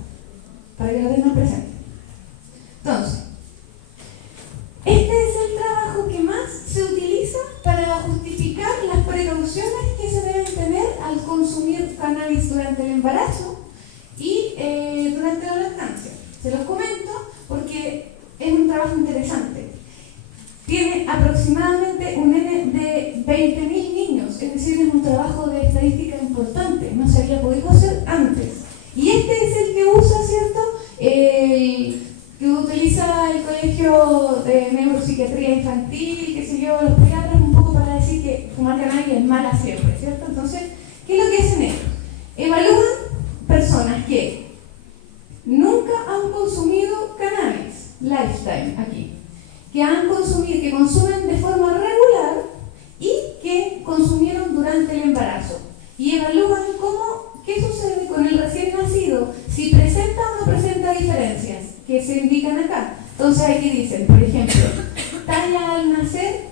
para que lo tengan presente. Entonces, este es el trabajo que más se utiliza para justificar las precauciones que se deben tener al consumir cannabis durante el embarazo y durante la lactancia. Se los comento porque es un trabajo interesante. Tiene aproximadamente un N de 20.000 niños, es decir, es un trabajo de estadística importante, no se había podido hacer antes. Y este es el que usa, ¿cierto?, que utiliza el Colegio de Neuropsiquiatría Infantil, qué sé yo, los pediatras, un poco para decir que fumar cannabis es mala siempre, ¿cierto? Entonces, ¿qué es lo que hacen ellos? Evalúan personas que nunca han consumido cannabis, lifetime aquí, que consumen de forma regular y que consumieron durante el embarazo. Y evalúan qué sucede con el recién nacido, si presenta o no presenta diferencias que se indican acá. Entonces aquí dicen, por ejemplo, talla al nacer,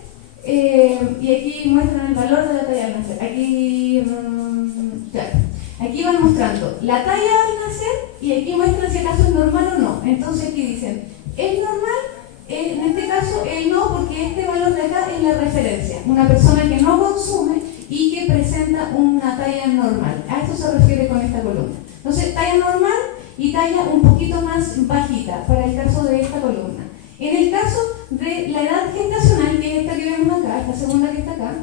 y aquí muestran el valor de la talla al nacer. Aquí van mostrando la talla al nacer y aquí muestran si acaso es normal o no. Entonces aquí dicen, ¿es normal? En este caso, el no, porque este valor de acá es la referencia. Una persona que no consume y que presenta una talla normal. A esto se refiere con esta columna. Entonces, talla normal y talla un poquito más bajita para el caso de esta columna. En el caso de la edad gestacional, que es esta que vemos acá, esta segunda que está acá,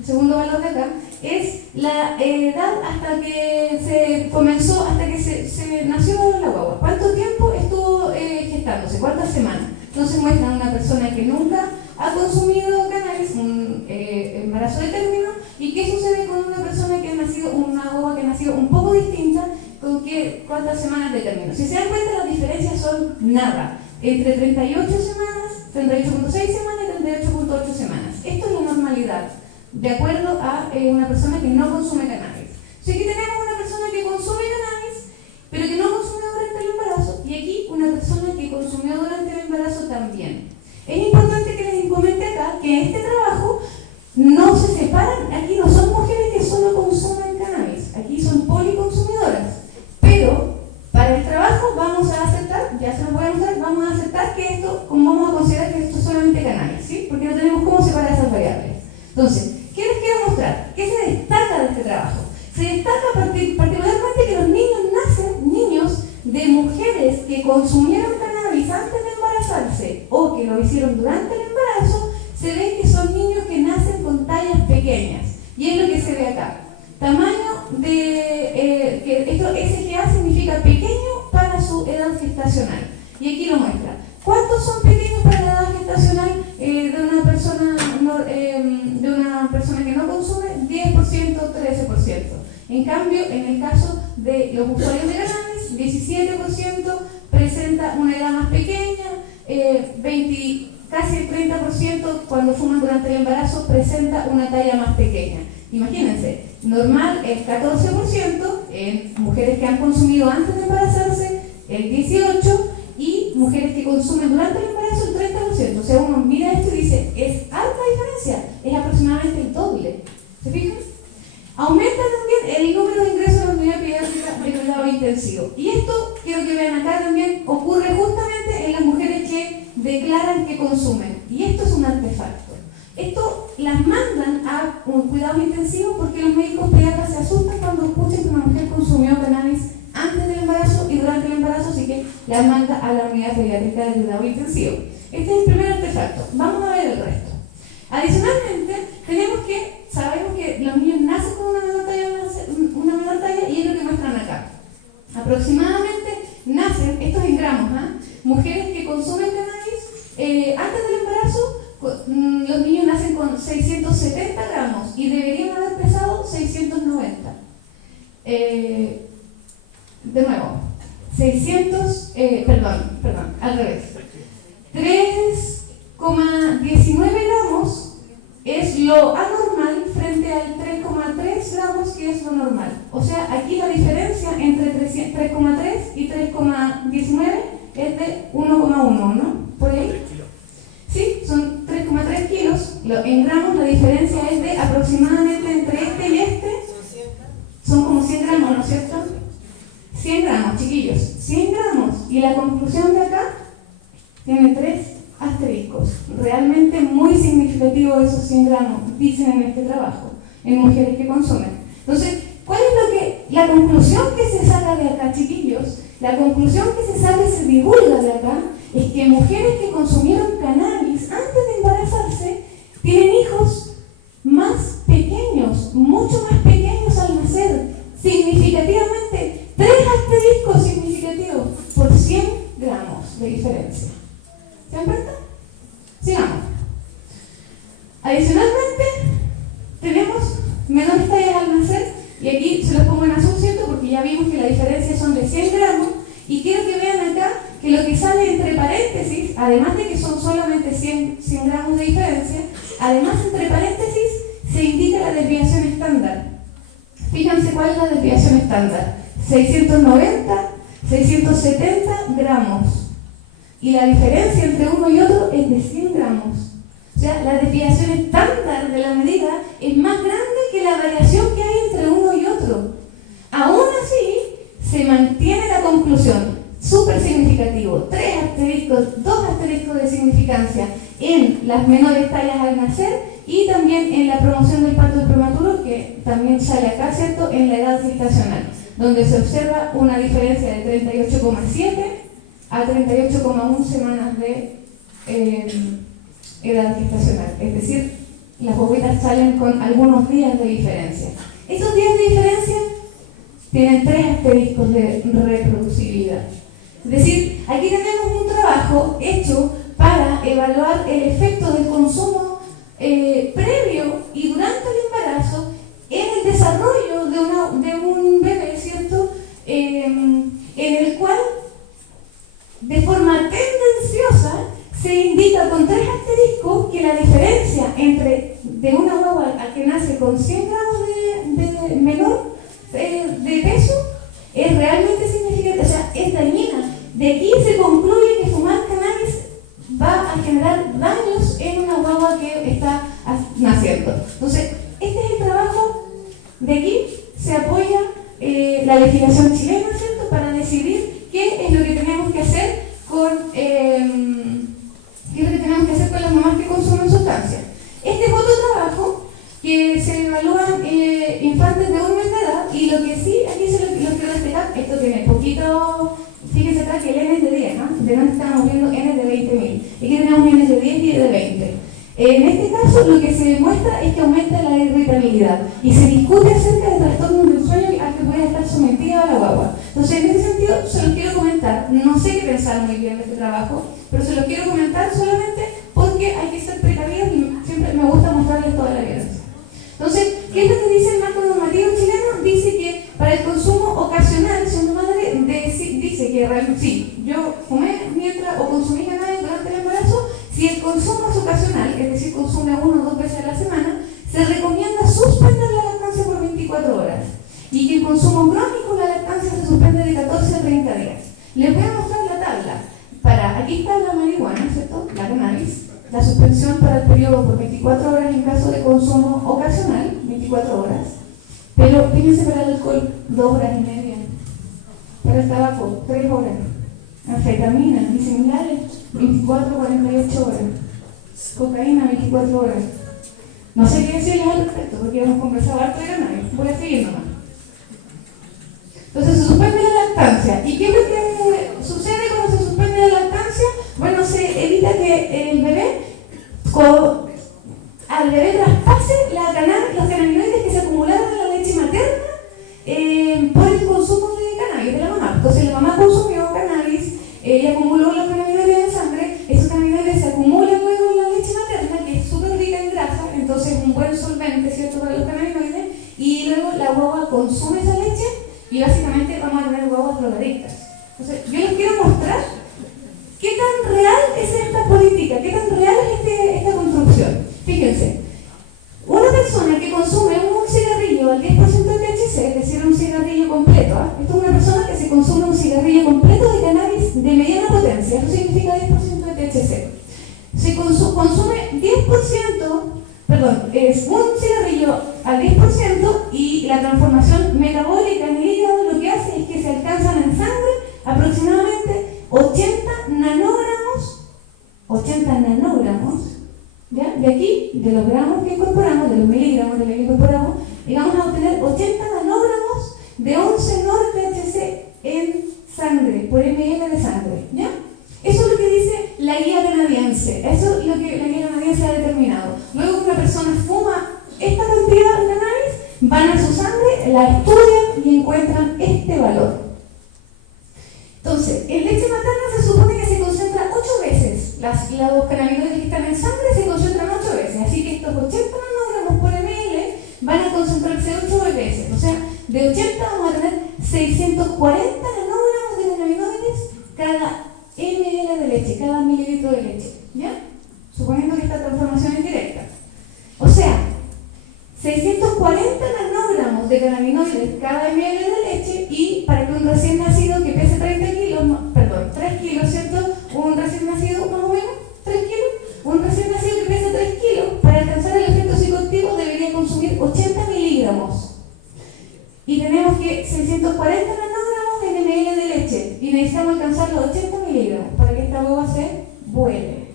el segundo valor de acá, es la edad hasta que se comenzó, hasta que se nació la guagua. ¿Cuánto tiempo estuvo gestándose? ¿Cuántas semanas? Entonces muestran una persona que nunca ha consumido cannabis, un embarazo de término, y qué sucede con una persona que ha nacido, una guagua que ha nacido un poco distinta, con cuántas semanas de término. Si se dan cuenta, las diferencias son nada, entre 38 semanas, 38.6 semanas y 38.8 semanas. Esto es la normalidad, de acuerdo a una persona que no consume cannabis. Si aquí tenemos una persona que consume cannabis, pero que no consumió durante el embarazo, y aquí una persona que consumió durante el embarazo también. Es importante que les comente acá que este trabajo no se separan, aquí no son mujeres que solo consumen cannabis, aquí son policonsumidoras, pero para el trabajo vamos a aceptar, ya se nos voy a mostrar, vamos a aceptar que esto, como vamos a considerar que esto es solamente cannabis, ¿sí? Porque no tenemos cómo separar esas variables. Entonces, ¿qué les quiero mostrar? ¿Qué se destaca de este trabajo? Se destaca particularmente que los niños nacen niños de mujeres que consumieron cannabis antes de embarazarse o que lo hicieron durante el embarazo. Se ve que son niños que nacen con tallas pequeñas, y es lo que se ve acá. Tamaño de, SGA significa pequeño para su edad gestacional, y aquí lo muestra. ¿Cuántos son pequeños para la edad gestacional de una persona que no consume? 10%, 13%. En cambio, en el caso de los usuarios de cannabis, 17% presenta una edad más pequeña, casi el 30% cuando fuman durante el embarazo presenta una talla más pequeña. Imagínense, normal el 14%, en mujeres que han consumido antes de embarazarse el 18%, y mujeres que consumen durante el embarazo el 30%. O sea, uno mira esto y dice, es alta diferencia, es aproximadamente el doble. ¿Se fijan? Aumenta también el número de ingresos a la unidad pediátrica de cuidado intensivo. Y esto, quiero que vean acá también, ocurre justamente en las mujeres que declaran que consumen. Y esto es un artefacto. Esto las mandan a un cuidado intensivo porque los médicos pediatras se asustan cuando escuchan que una mujer consumió cannabis antes del embarazo y durante el embarazo, así que la manda a la unidad pediátrica de cuidado intensivo. Este es el primer artefacto. Vamos a ver el resto. Adicionalmente, sabemos que los niños nacen con una menor talla, y es lo que muestran acá. Aproximadamente nacen, esto es en gramos, mujeres que consumen cannabis antes del embarazo, los niños nacen con 670 gramos y deberían haber pesado 690. De nuevo, al revés. 3,19 gramos es lo anormal frente al 3,3 gramos que es lo normal. O sea, aquí la diferencia entre 3,3 y 3,19 es de 1,1, ¿no? ¿Por ahí? Sí, son 3,3 kilos. En gramos la diferencia es de aproximadamente entre este y este. Son como 100 gramos, ¿no es cierto? 100 gramos, chiquillos. 100 gramos. Y la conclusión de acá tiene 3 asteriscos. Realmente muy significativo esos 100 gramos, dicen en este trabajo, en mujeres que consumen. Entonces, ¿cuál es la conclusión que se saca de acá, chiquillos? La conclusión que se saca y se divulga de acá es que mujeres que consumieron cannabis antes de embarazarse tienen hijos más pequeños, mucho más pequeños al nacer, significativamente, 3 asteriscos significativos por 100 gramos de diferencia. ¿Se dan cuenta? Sigamos. Adicionalmente, tenemos menores tallas al nacer, y aquí se los pongo en azul, ¿cierto? Porque ya vimos que la diferencia son de 100 gramos, y quiero que vean acá que lo que sale entre paréntesis, además de que son solamente 100 gramos de diferencia, además entre paréntesis se indica la desviación estándar. Fíjense cuál es la desviación estándar: 690, 670 gramos. Y la diferencia entre uno y otro es de 100 gramos. O sea, la desviación estándar de la medida es más grande que la variación que hay entre uno y otro. Aún así, se mantiene la conclusión. Súper significativo. 3 asteriscos, 2 asteriscos de significancia en las menores tallas al nacer y también en la promoción del parto prematuro, que también sale acá, ¿cierto?, en la edad gestacional, donde se observa una diferencia de 38,7 a 38,1 semanas de edad gestacional. Es decir, las bobitas salen con algunos días de diferencia. Esos días de diferencia tienen 3 asteriscos de reproducibilidad. Es decir, aquí tenemos un trabajo hecho para evaluar el efecto del consumo previo y durante el embarazo en el desarrollo de un bebé, ¿cierto? En el cual, de forma tendenciosa, se indica con 3 asteriscos que la diferencia entre de una guagua a que nace con 100 gramos de menor de peso es realmente significativa, o sea, es dañina. De aquí se concluye que fumar cannabis va a generar daños en una guagua que está naciendo. Entonces, este es el trabajo. De aquí se apoya la legislación chilena, ¿cierto?, para decidir qué es lo que tenemos que hacer con las mamás que consumen sustancias. Este es otro trabajo que se evalúan infantes de 1 mes de edad, y lo que sí, aquí se lo quiero destacar, esto tiene poquito, fíjense acá que el N es de 10, ¿no? Delante estábamos viendo N de 20.000, aquí tenemos N de 10 y de 20. En este caso, lo que se demuestra es que aumenta la irritabilidad y se discute acerca de trastornos del sueño a que puede estar sometida a la guagua. Entonces, en ese sentido, se los quiero comentar. No sé qué pensar muy bien de este trabajo, pero se los quiero comentar solamente porque hay que ser precavidos y siempre me gusta mostrarles toda la evidencia. Entonces, ¿qué es lo que dice el marco normativo chileno? Dice que para el consumo ocasional, si una madre dice que realmente, sí, yo fumé mientras o consumí cannabis durante el embarazo, si el consumo es ocasional, es decir, consume 1 o 2 veces a la semana, se recomienda suspender la lactancia por 24 horas. Y que el consumo crónico, la lactancia se suspende de 14 a 30 días. Les voy a mostrar la tabla. Aquí está la marihuana, ¿cierto?, la cannabis. La suspensión para el periodo por 24 horas en caso de consumo ocasional, 24 horas. Pero fíjense para el alcohol, 2 horas y media. Para el tabaco, 3 horas. Anfetaminas y similares, 24 a 48 horas. Cocaína, 24 horas. No sé qué decirles al respecto, porque hemos conversado harto de cannabis. Voy a seguir nomás. Entonces se suspende la lactancia. ¿Y qué es lo que sucede cuando se suspende la lactancia? Bueno, se evita que el bebé, al bebé traspase los cannabinoides que se acumularon en la leche materna por el consumo de cannabis de la mamá. Entonces la mamá consumió cannabis y acumuló los cannabinoides en sangre. Esos cannabinoides se acumulan luego en la leche materna, que es súper rica en grasa, entonces es un buen solvente, ¿cierto?, para los cannabinoides, y luego la guagua consume esa leche y básicamente vamos a tener guaguas drogadictas. Entonces yo les quiero mostrar qué tan real es esta de mediana potencia, eso significa 10% de THC. Se consume 10%, perdón, es un cigarrillo al 10% y la transformación metabólica en el hígado lo que hace es que se alcanzan en sangre aproximadamente 80 nanogramos, ¿ya? De aquí, de los gramos que incorporamos, de los miligramos de los que incorporamos, y vamos a obtener 80 nanogramos de 11 nor-THC en sangre, por ml de sangre, ¿ya? Eso es lo que dice la guía canadiense, eso es lo que la guía canadiense ha determinado. Luego que una persona fuma esta cantidad de cannabis, van a su sangre, la estudian y encuentran este valor. Entonces, en leche materna se supone que se concentra 8 veces. Los cannabinoides que están en sangre se concentran 8 veces. Así que estos 80 nanogramos por ml van a concentrarse 8 veces. O sea, de 80 vamos a tener 640 nanogramos de cannabinoides cada ml de leche, cada mililitro de leche. ¿Ya? Suponiendo que esta transformación es directa. O sea, 640 nanogramos de cannabinoides cada ml de leche, y para que un recién nacido que pese 30 kilos, perdón, 3 kilos, ¿cierto? Un recién nacido, más o menos, 3 kilos. Un recién nacido que pese 3 kilos, para alcanzar el efecto psicoactivo debería consumir 80 miligramos. Y tenemos que 640 nanogramos en ml de leche, y necesitamos alcanzar los 80 miligramos para que esta hueva se vuele.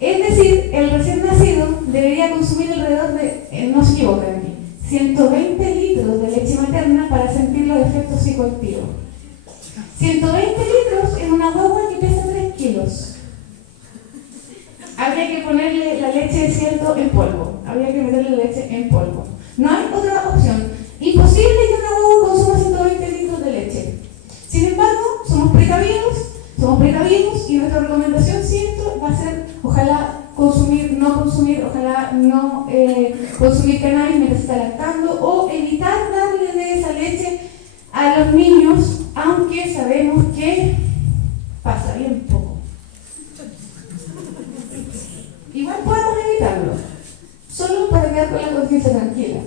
Es decir, el recién nacido debería consumir alrededor de, no se equivocan aquí, 120 litros de leche materna para sentir los efectos psicoactivos. 120 litros en una guagua que pesa 3 kilos. Habría que ponerle la leche, ¿cierto?, en polvo. Habría que meterle la leche en polvo. No hay otra opción. Imposible que una guagua consuma 120 litros de leche. Sin embargo, somos precavidos y nuestra recomendación siempre va a ser, ojalá no consumir cannabis mientras está lactando, o evitar darle de esa leche a los niños, aunque sabemos que pasa bien poco. Igual podemos evitarlo, solo para quedar con la conciencia tranquila.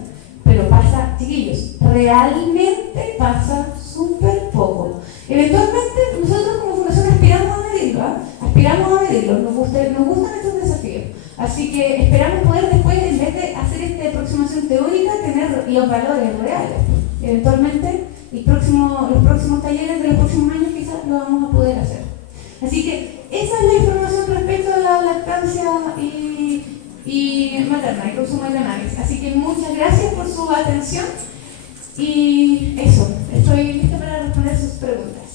Pero pasa, chiquillos, realmente pasa súper poco. Eventualmente, nosotros como fundación aspiramos a medirlo, nos gustan estos desafíos. Así que esperamos poder después, en vez de hacer esta aproximación teórica, tener los valores reales. Eventualmente, los próximos talleres de los próximos años quizás lo vamos a poder hacer. Así que esa es la información respecto a la lactancia y materna y consumo de cannabis. Así que muchas gracias por su atención y eso, estoy lista para responder sus preguntas.